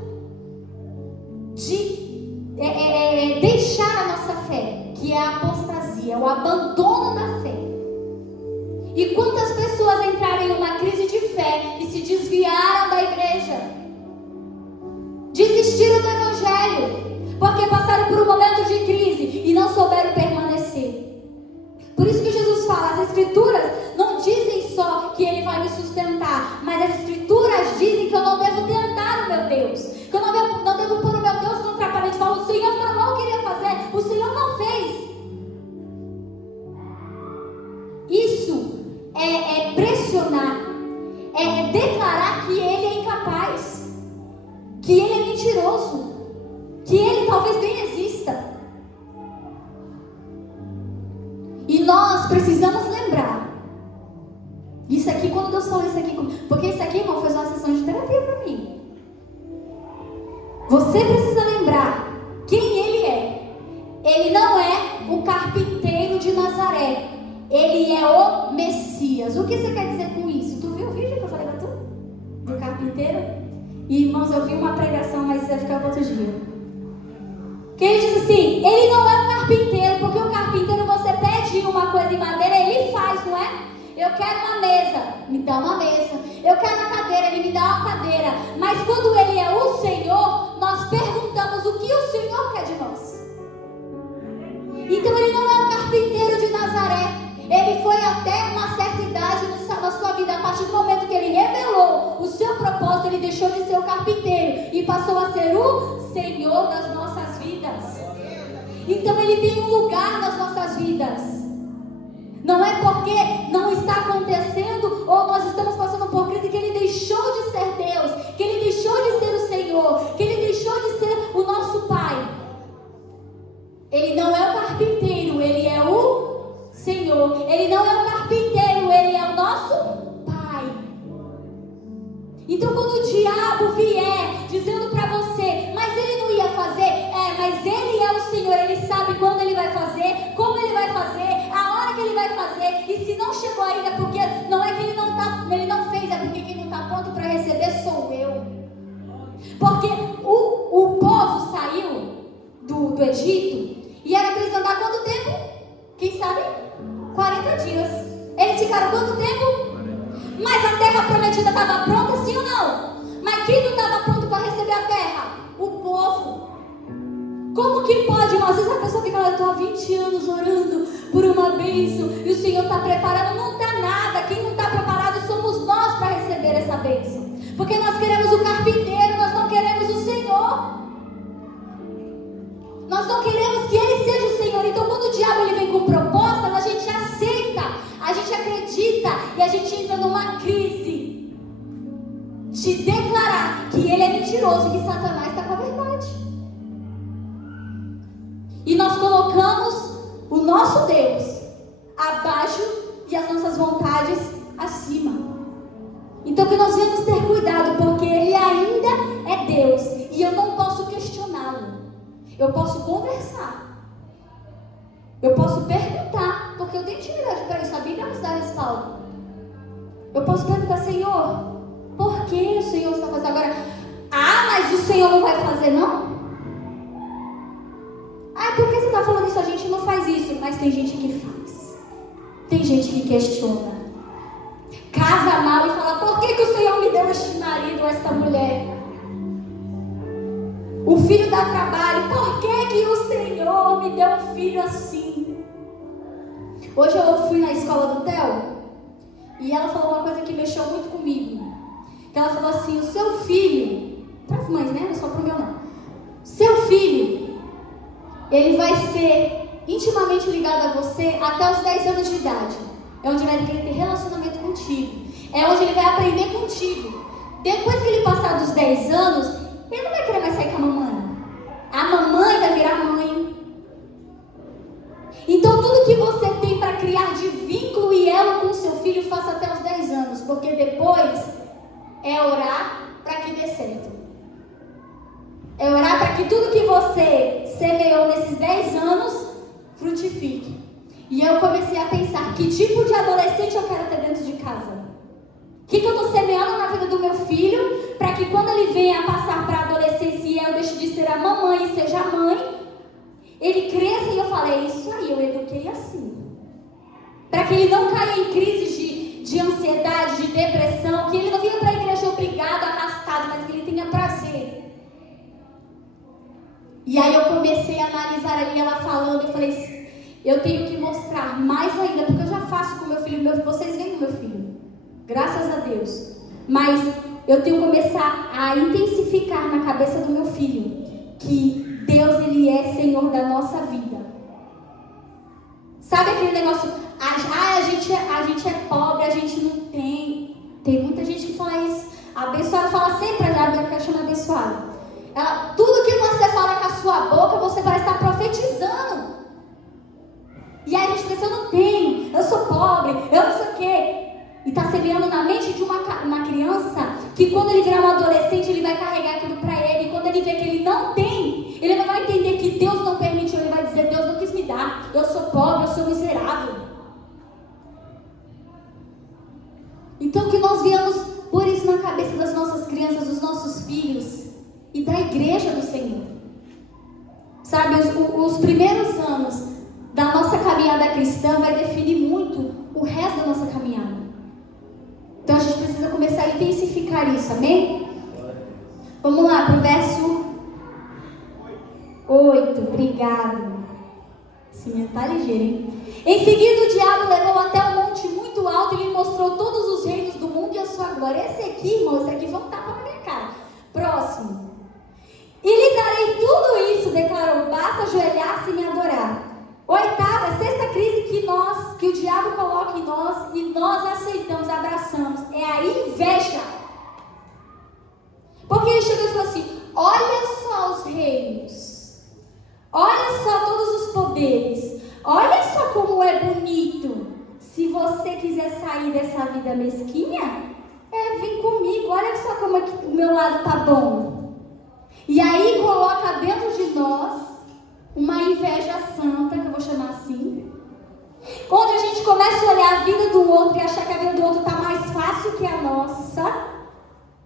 de deixar a nossa fé, que é a apostasia, o abandono da fé. E quantas pessoas entraram em uma crise de fé e se desviaram da igreja, desistiram do evangelho, porque passaram por um momento de crise e não souberam permanecer. Por isso que Jesus fala, as escrituras não dizem só que Ele vai me sustentar, mas as escrituras dizem que eu não devo tentar o meu Deus, que eu não devo pôr o meu Deus contra a parede. O Senhor falou que queria fazer, o Senhor não fez. Isso é pressionar, é declarar que Ele é incapaz, que Ele é mentiroso, que Ele talvez nem exista. E nós precisamos lembrar. Isso aqui, quando Deus falou isso aqui, porque isso aqui, irmão, foi uma sessão de terapia para mim. Você precisa lembrar quem Ele é. Ele não é o carpinteiro de Nazaré. Ele é o Messias. O que você quer dizer com isso? Tu viu o vídeo que eu falei para tu? Do carpinteiro? E, irmãos, eu vi uma pregação, mas isso vai ficar para outro dia. Que ele diz assim: Ele não é o carpinteiro, porque o carpinteiro, você pede uma coisa em madeira, ele faz, não é? Eu quero uma mesa, me dá uma mesa. Eu quero uma cadeira, ele me dá uma cadeira. Mas quando Ele é o Senhor, nós perguntamos o que o Senhor quer de nós. Então Ele não é o carpinteiro de Nazaré. Ele foi até uma certa idade na sua vida. A partir do momento que Ele revelou o seu propósito, Ele deixou de ser o carpinteiro e passou a ser o Senhor das nossas vidas. Então Ele tem um lugar nas nossas vidas. Não é porque não está acontecendo ou nós estamos passando por crise que Ele deixou de ser Deus, que Ele deixou de ser o Senhor, que Ele deixou de ser o nosso Pai. Ele não é o carpinteiro, Ele é o Senhor. Ele não é o carpinteiro, Ele é o nosso Pai. Então quando o diabo vier dizendo para você: mas Ele não ia fazer, mas Ele é o Senhor, Ele sabe quando Ele vai fazer, como Ele vai fazer, a hora que Ele vai fazer. E se não chegou ainda, porque não é que Ele não fez, é porque quem não está pronto para receber sou eu. Porque o povo saiu do Egito e era para eles andar quanto tempo? Quem sabe? 40 dias. Eles ficaram quanto tempo? Mas a terra prometida estava pronta, sim ou não? Mas quem não estava pronto para receber a terra? O povo. Como que pode, irmão? Às vezes a pessoa fica lá: eu estou há 20 anos orando por uma bênção e o Senhor está preparando. Não está nada. Quem não está preparado somos nós para receber essa bênção. Porque nós queremos o carpinteiro, nós não queremos o Senhor. Nós não queremos que Ele seja o Senhor. Então quando o diabo ele vem com propostas, a gente aceita, a gente acredita e a gente entra numa crise de declarar que Ele é mentiroso e que Satanás está com a verdade. E nós colocamos o nosso Deus abaixo e as nossas vontades acima. Então que nós devemos ter cuidado, porque Ele ainda é Deus e eu não posso questioná-lo. Eu posso conversar, eu posso perguntar, porque eu tenho intimidade para isso. A Bíblia nos dá respaldo. Eu posso perguntar: Senhor, por que o Senhor está fazendo agora? Mas o Senhor não vai fazer, não? Por que você está falando isso? A gente não faz isso. Mas tem gente que faz. Tem gente que questiona. Casa mal e fala: por que o Senhor me deu este marido ou esta mulher? O filho dá trabalho. Por que o Senhor me deu um filho assim? Hoje eu fui na escola do Theo e ela falou uma coisa que mexeu muito comigo. Que ela falou assim: o seu filho, para as mães, né? Não é só para o meu não. Seu filho, ele vai ser intimamente ligado a você até os 10 anos de idade. É onde ele vai querer ter relacionamento contigo. É onde ele vai aprender contigo. Depois que ele passar dos 10 anos, ele não vai querer mais sair com a mamãe. A mamãe vai virar mãe. Então tudo que você tem para criar de vínculo e elo com seu filho, faça até os 10 anos. porque depois é orar para que dê certo. É orar para que tudo que você semeou nesses 10 anos frutifique. E eu comecei a pensar, que tipo de adolescente eu quero ter dentro de casa? O que eu estou semeando na vida do meu filho, para que quando ele venha a passar para a adolescência e eu deixe de ser a mamãe e seja a mãe, ele cresça e eu falo, é isso aí, eu eduquei assim. Para que ele não caia em crises de ansiedade, de depressão, que ele não venha para a igreja obrigado, arrastado, mas que ele tenha prazer. E aí eu comecei a analisar ali ela falando, eu falei, eu tenho que mostrar mais ainda, porque eu já faço com meu filho, vocês veem o meu filho, graças a Deus. Mas eu tenho que começar a intensificar na cabeça do meu filho que Deus, Ele é Senhor da nossa vida. Sabe aquele negócio, a gente é pobre, a gente não tem. Tem muita gente que fala isso. A abençoada fala sempre, a questão abençoada. Tudo que você fala com a sua boca, você parece estar profetizando. E aí a gente pensa, eu não tenho, eu sou pobre, eu não sei o quê. E está semeando na mente de uma criança que quando ele virar um adolescente, ele vai carregar aquilo para ele. E quando ele vê que ele não tem, ele não vai entender que Deus não permitiu. Ele vai dizer, Deus não quis me dar, eu sou pobre, eu sou miserável. Então que nós viemos por isso na cabeça das nossas crianças, dos nossos filhos e da igreja do Senhor. Sabe, os primeiros anos da nossa caminhada cristã vai definir muito o resto da nossa caminhada. Então a gente precisa começar a intensificar isso, amém? Vamos lá para o verso 8, obrigado. Esse menino tá ligeiro, hein? Em seguida o diabo levou até um monte muito alto e lhe mostrou todos os reinos do mundo e a sua glória. Esse aqui, irmão, esse aqui foi um tapa na minha cara. Próximo. E lhe darei tudo isso, declarou, basta ajoelhar-se e me adorar. Oitava, sexta crise que o diabo coloca em nós e nós aceitamos, abraçamos, é a inveja. Porque ele chegou e falou assim, olha só os reinos, olha só todos os poderes, olha só como é bonito. Se você quiser sair dessa vida mesquinha, vem comigo, olha só como é que o meu lado tá bom. E aí coloca dentro de nós uma inveja santa, que eu vou chamar assim, onde a gente começa a olhar a vida do outro e achar que a vida do outro está mais fácil que a nossa.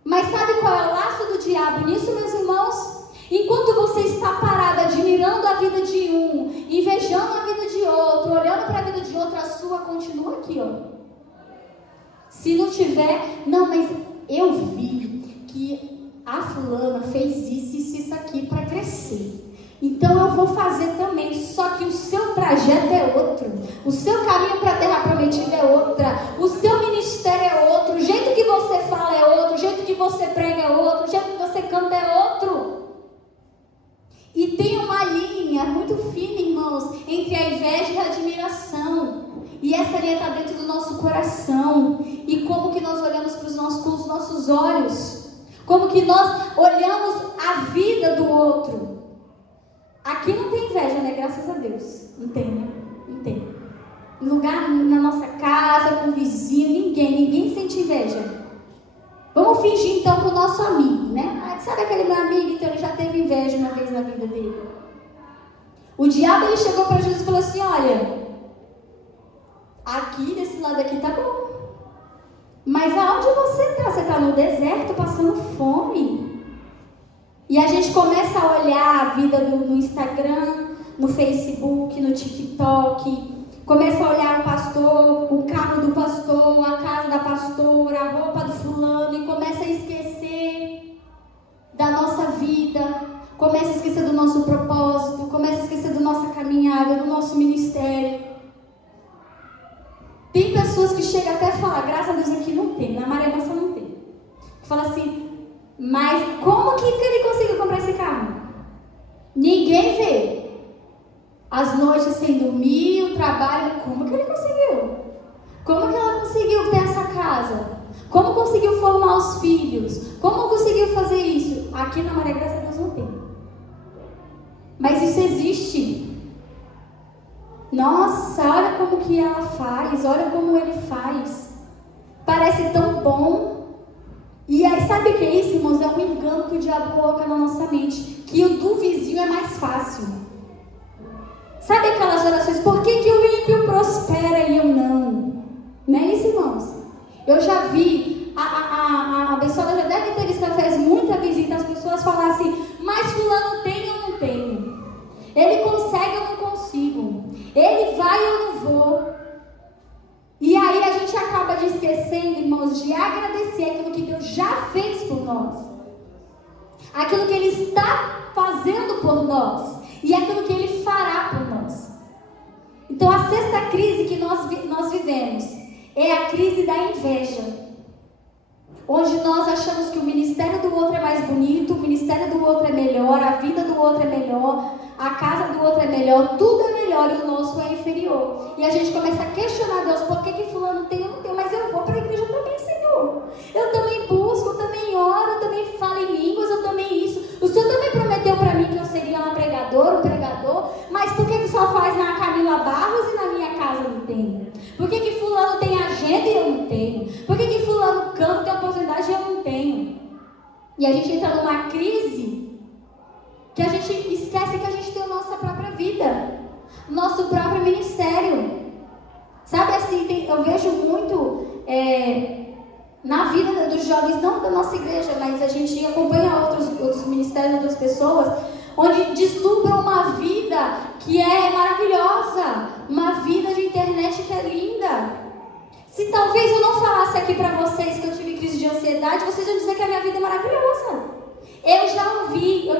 Mas sabe qual é o laço do diabo nisso, meus irmãos? Enquanto você está parado admirando a vida de um, invejando a vida de outro, olhando para a vida de outro, a sua continua aqui, ó. Se não tiver, não, mas eu vi que a fulana fez isso aqui para crescer. Então eu vou fazer também, só que o seu trajeto é outro, o seu caminho para a terra prometida é outra, o seu ministério é outro, o jeito que você fala é outro, o jeito que você prega é outro, o jeito que você canta é outro. E tem uma linha muito fina, irmãos, entre a inveja e a admiração. E essa linha está dentro do nosso coração. E como que nós olhamos com os nossos olhos, como que nós olhamos a vida do outro. Aqui não tem inveja, né? Graças a Deus. Não tem, né? Não tem. Lugar na nossa casa, com o vizinho, ninguém sente inveja. Vamos fingir então com o nosso amigo, né? Sabe aquele meu amigo? Então ele já teve inveja uma vez na vida dele. O diabo, ele chegou para Jesus e falou assim, olha, aqui, desse lado aqui tá bom. Mas aonde você está? Você está no deserto, passando fome. E a gente começa a olhar a vida no Instagram, no Facebook, no TikTok. Começa a olhar o pastor, o carro do pastor, a casa da pastora, a roupa do fulano. E começa a esquecer da nossa vida. Começa a esquecer do nosso propósito. Começa a esquecer da nossa caminhada, do nosso ministério. Tem pessoas que chegam até a falar, graças a Deus aqui não tem, na Maré Mansa não tem. Fala assim, mas como que ele conseguiu comprar esse carro? Ninguém vê. As noites sem dormir, o trabalho, como que ele conseguiu? Como que ela conseguiu ter essa casa? Como conseguiu formar os filhos? Como conseguiu fazer isso? Aqui na Maré, graças a Deus não tem. Mas isso existe. Nossa, olha como que ela faz, olha como ele faz. parece tão bom. E aí, sabe o que é isso, irmãos? É um engano que o diabo coloca na nossa mente, que o do vizinho é mais fácil. Sabe aquelas orações, por que o ímpio prospera e eu não? Não é isso, irmãos? Eu já vi, a abençoada já deve ter visto, ela faz muita visita, as pessoas falam assim, mas fulano tem ou não tenho? Ele consegue ou não consigo? Ele vai ou não vou? E aí a gente acaba de esquecendo, irmãos, de agradecer aquilo que Deus já fez por nós. Aquilo que Ele está fazendo por nós. E aquilo que Ele fará por nós. Então a sexta crise que nós vivemos é a crise da inveja. Onde nós achamos que o ministério do outro é mais bonito, o ministério do outro é melhor, a vida do outro é melhor, a casa do outro é melhor, tudo é melhor e o nosso é inferior. E a gente começa a questionar Deus, por que fulano tem ou não tem? Mas eu vou para a igreja também, Senhor. Eu também busco, eu também oro, eu também falo em línguas, eu também isso. O Senhor também prometeu para mim que eu seria uma pregadora, um pregador, mas por que só faz na Camila Barros e na minha casa não tem? Por que fulano tem agenda e eu não tenho? Por que fulano canta, tem oportunidade e eu não tenho? E a gente entra numa crise que a gente esquece que a gente tem a nossa própria vida, nosso próprio ministério. Sabe assim, eu vejo muito na vida dos jovens, não da nossa igreja, mas a gente acompanha outros ministérios, outras pessoas, onde deslumbram uma vida que é maravilhosa, uma vida de internet que é linda. Se talvez eu não falasse aqui para vocês que eu tive crise de ansiedade, vocês iam dizer que a minha vida é maravilhosa. Eu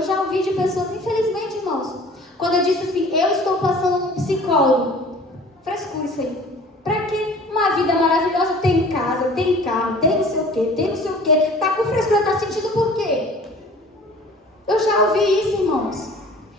já ouvi de pessoas, infelizmente, irmãos, quando eu disse assim, eu estou passando num psicólogo. Frescura isso aí. Pra quê? Uma vida maravilhosa, tem casa, tem carro, tem não sei o quê, tá com frescura, tá sentindo por quê? Eu já ouvi isso, irmãos.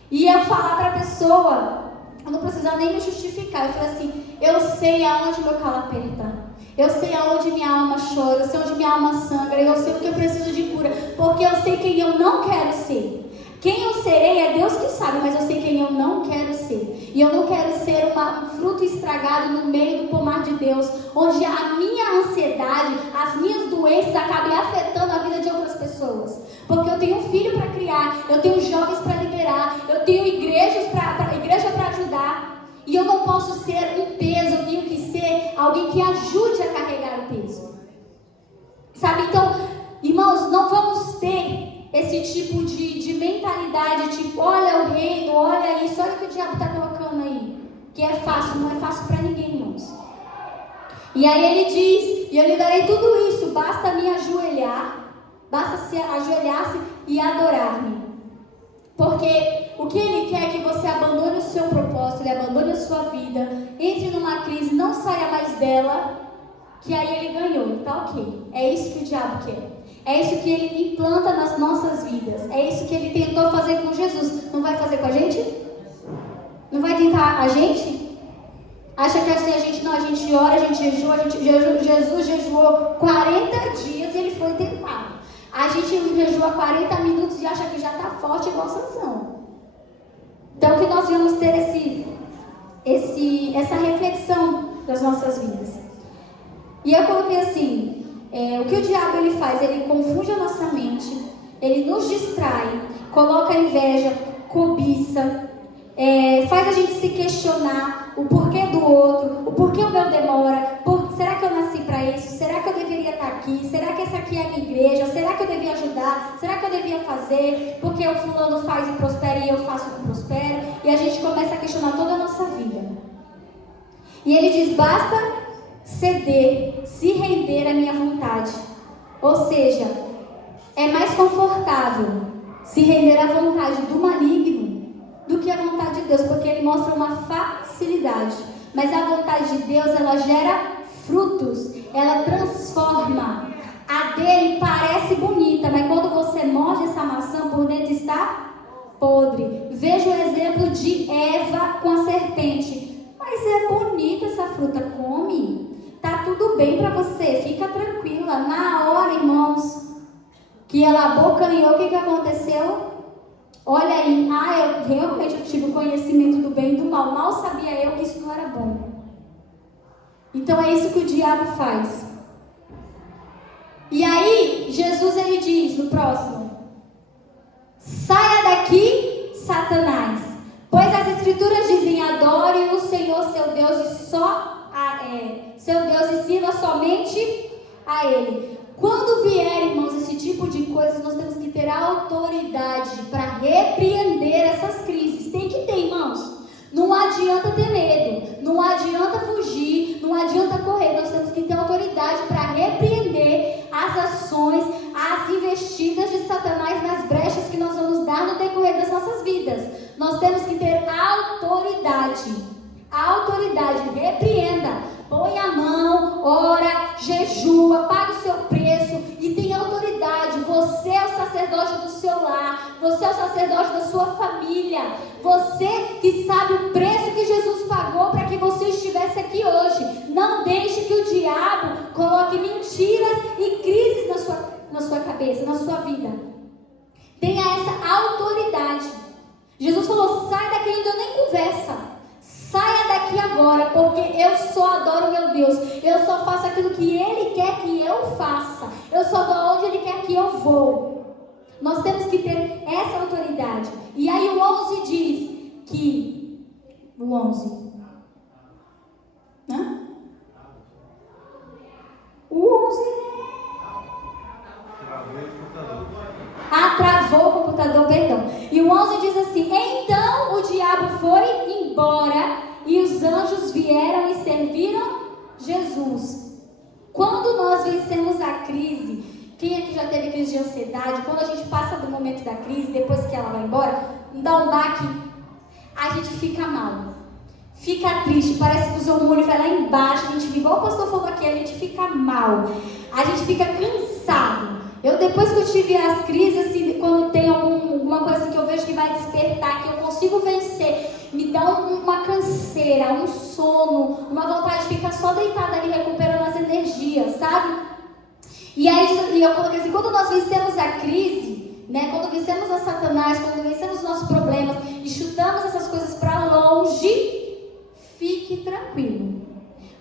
E eu falar pra pessoa, eu não precisava nem me justificar, eu falei assim, eu sei aonde meu calo aperta. Eu sei aonde minha alma chora, eu sei onde minha alma sangra, eu sei o que eu preciso de cura, porque eu sei quem eu não quero ser. Quem eu serei é Deus que sabe, mas eu sei quem eu não quero ser. E eu não quero ser um fruto estragado no meio do pomar de Deus, onde a minha ansiedade, as minhas doenças acabem afetando a vida de outras pessoas. Porque eu tenho um filho para criar, eu tenho jovens para liderar, eu tenho igreja para ajudar. E eu não posso ser um peso, eu tenho que ser alguém que ajude a carregar o peso. Sabe, então, irmãos, não vamos ter esse tipo de mentalidade, tipo, olha o reino, olha isso, olha o que o diabo está colocando aí. Que é fácil, não é fácil para ninguém, irmãos. E aí ele diz, e eu lhe darei tudo isso, basta me ajoelhar, basta se ajoelhar-se e adorar-me. Porque o que ele quer é que você abandone o seu propósito, ele abandone a sua vida, entre numa crise, não saia mais dela, que aí ele ganhou, tá ok. É isso que o diabo quer. É isso que ele implanta nas nossas vidas. É isso que ele tentou fazer com Jesus. Não vai fazer com a gente? Não vai tentar a gente? Acha que assim a gente ora, a gente jejua, Jesus jejuou 40 dias e ele foi tentado. A gente jejua 40 minutos e acha que já está forte igual Sansão. Então que nós vamos ter essa reflexão das nossas vidas. E eu coloquei assim, o que o diabo ele faz? Ele confunde a nossa mente, ele nos distrai, coloca inveja, cobiça, faz a gente se questionar o porquê do outro, o porquê o meu demora, será que eu nasci para isso? Será que eu deveria estar aqui? Será que essa aqui é a minha igreja? Será que eu devia ajudar? Será que eu devia fazer? Porque o fulano faz e prospera e eu faço e não prospero? E a gente começa a questionar toda a nossa vida. E ele diz, basta ceder, se render à minha vontade. Ou seja, é mais confortável se render à vontade do maligno do que à vontade de Deus, porque ele mostra uma facilidade. Mas a vontade de Deus, ela gera frutos, ela transforma. A dele parece bonita, mas quando você morde essa maçã, por dentro está podre. Veja o exemplo de Eva com a serpente. Mas é bonita essa fruta, come. Tá tudo bem para você, fica tranquila. Na hora, irmãos, que ela abocanhou, o que aconteceu? Olha aí, eu realmente tive o conhecimento do bem e do mal. Mal sabia eu que isso não era bom. Então é isso que o diabo faz. Jesus ele diz no próximo: saia daqui, Satanás, pois as escrituras dizem: adore o Senhor seu Deus e sirva somente a Ele. Quando vier, irmãos, esse tipo de coisas, nós temos que ter autoridade para repreender essas crises. Tem que ter, irmãos. Não adianta ter medo, não adianta fugir, não adianta correr. Nós temos que ter autoridade para repreender as ações, as investidas de Satanás nas brechas que nós vamos dar no decorrer das nossas vidas. Nós temos que ter autoridade. Autoridade, repreenda, põe a mão, ora, jejua, paga o seu preço e tem autoridade. Você é o sacerdote do seu lar, você é o sacerdote da sua família, você que sabe o preço que Jesus pagou para que você estivesse aqui hoje. Não deixe que o diabo coloque mentiras e crises na sua cabeça, na sua vida. Tenha essa autoridade. Jesus falou: sai daqui, ainda nem conversa. Saia daqui agora, porque eu só adoro meu Deus. Eu só faço aquilo que Ele quer que eu faça. Eu só vou onde Ele quer que eu vou. Nós temos que ter essa autoridade. E aí o 11 diz que... O 11. Hã? O 11 travou o computador, perdão. E o 11 diz assim: então o diabo foi embora e os anjos vieram e serviram Jesus. Quando nós vencemos a crise, quem aqui já teve crise de ansiedade? Quando a gente passa do momento da crise, depois que ela vai embora, dá um baque, a gente fica mal, fica triste, parece que os hormônios vai lá embaixo, a gente fica, igual o pastor falou aqui, a gente fica mal, a gente fica cansado. Eu, depois que eu tive as crises, assim, quando tem alguma coisa assim que eu vejo que vai despertar, que eu consigo vencer, me dá uma canseira, um sono, uma vontade de ficar só deitada ali, recuperando as energias, sabe? E aí eu coloquei assim: quando nós vencemos a crise, né, quando vencemos a Satanás, quando vencemos os nossos problemas e chutamos essas coisas para longe, fique tranquilo.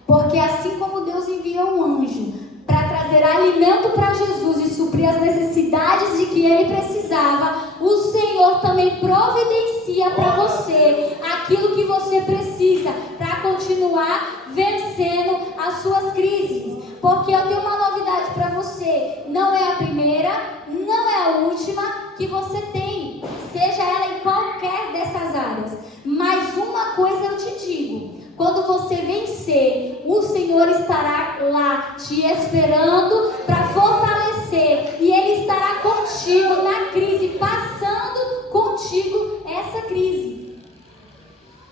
Porque assim como Deus enviou um anjo para trazer alimento para Jesus e suprir as necessidades de que ele precisava, o Senhor também providencia para você aquilo que você precisa para continuar vencendo as suas crises. Porque eu tenho uma novidade para você: não é a primeira, não é a última que você tem, seja ela em qualquer dessas áreas. Mas uma coisa eu te digo: quando você vencer, o Senhor estará lá te esperando para fortalecer, e Ele estará contigo na crise, passando contigo essa crise.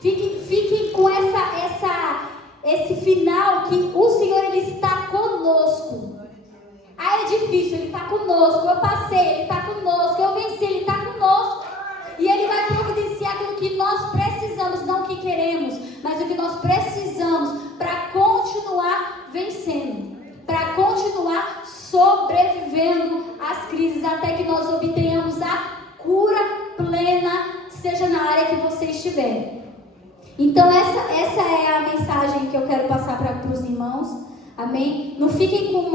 Fique com esse final, que o Senhor, Ele está conosco. Ah, é difícil, Ele está conosco. Eu passei, Ele está conosco. Eu venci, Ele está conosco. E Ele vai providenciar aquilo que nós precisamos, não o que queremos, mas o que nós precisamos para continuar vencendo, para continuar sobrevivendo às crises, até que nós obtenhamos a cura plena, seja na área que você estiver. Então essa é a mensagem que eu quero passar para os irmãos, amém? Não fiquem com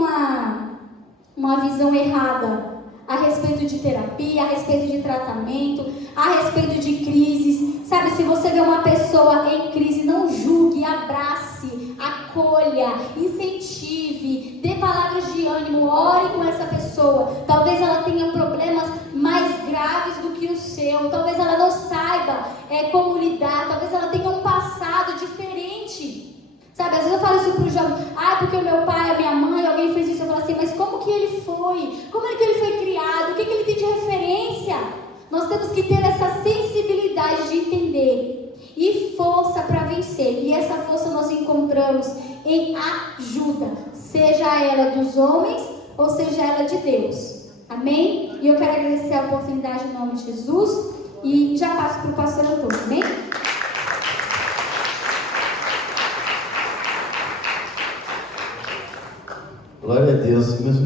uma visão errada a respeito de terapia, a respeito de tratamento, a respeito de crises. Sabe, se você vê uma pessoa em crise, não julgue, abrace, acolha, incentive, dê palavras de ânimo, ore com essa pessoa. Talvez ela tenha problemas mais graves do que o seu, talvez ela não saiba como lidar, talvez ela tenha um passado diferente. Sabe, às vezes eu falo isso para o jovem: porque o meu pai, a minha mãe, alguém fez isso. Eu falo assim: mas como que ele foi? Como é que ele foi criado? O que ele tem de referência? Nós temos que ter essa sensibilidade de entender e força para vencer. E essa força nós encontramos em ajuda, seja ela dos homens ou seja ela de Deus. Amém? E eu quero agradecer a oportunidade em nome de Jesus e já passo para o pastor Antônio. Amém? Glória a Deus, meus irmãos.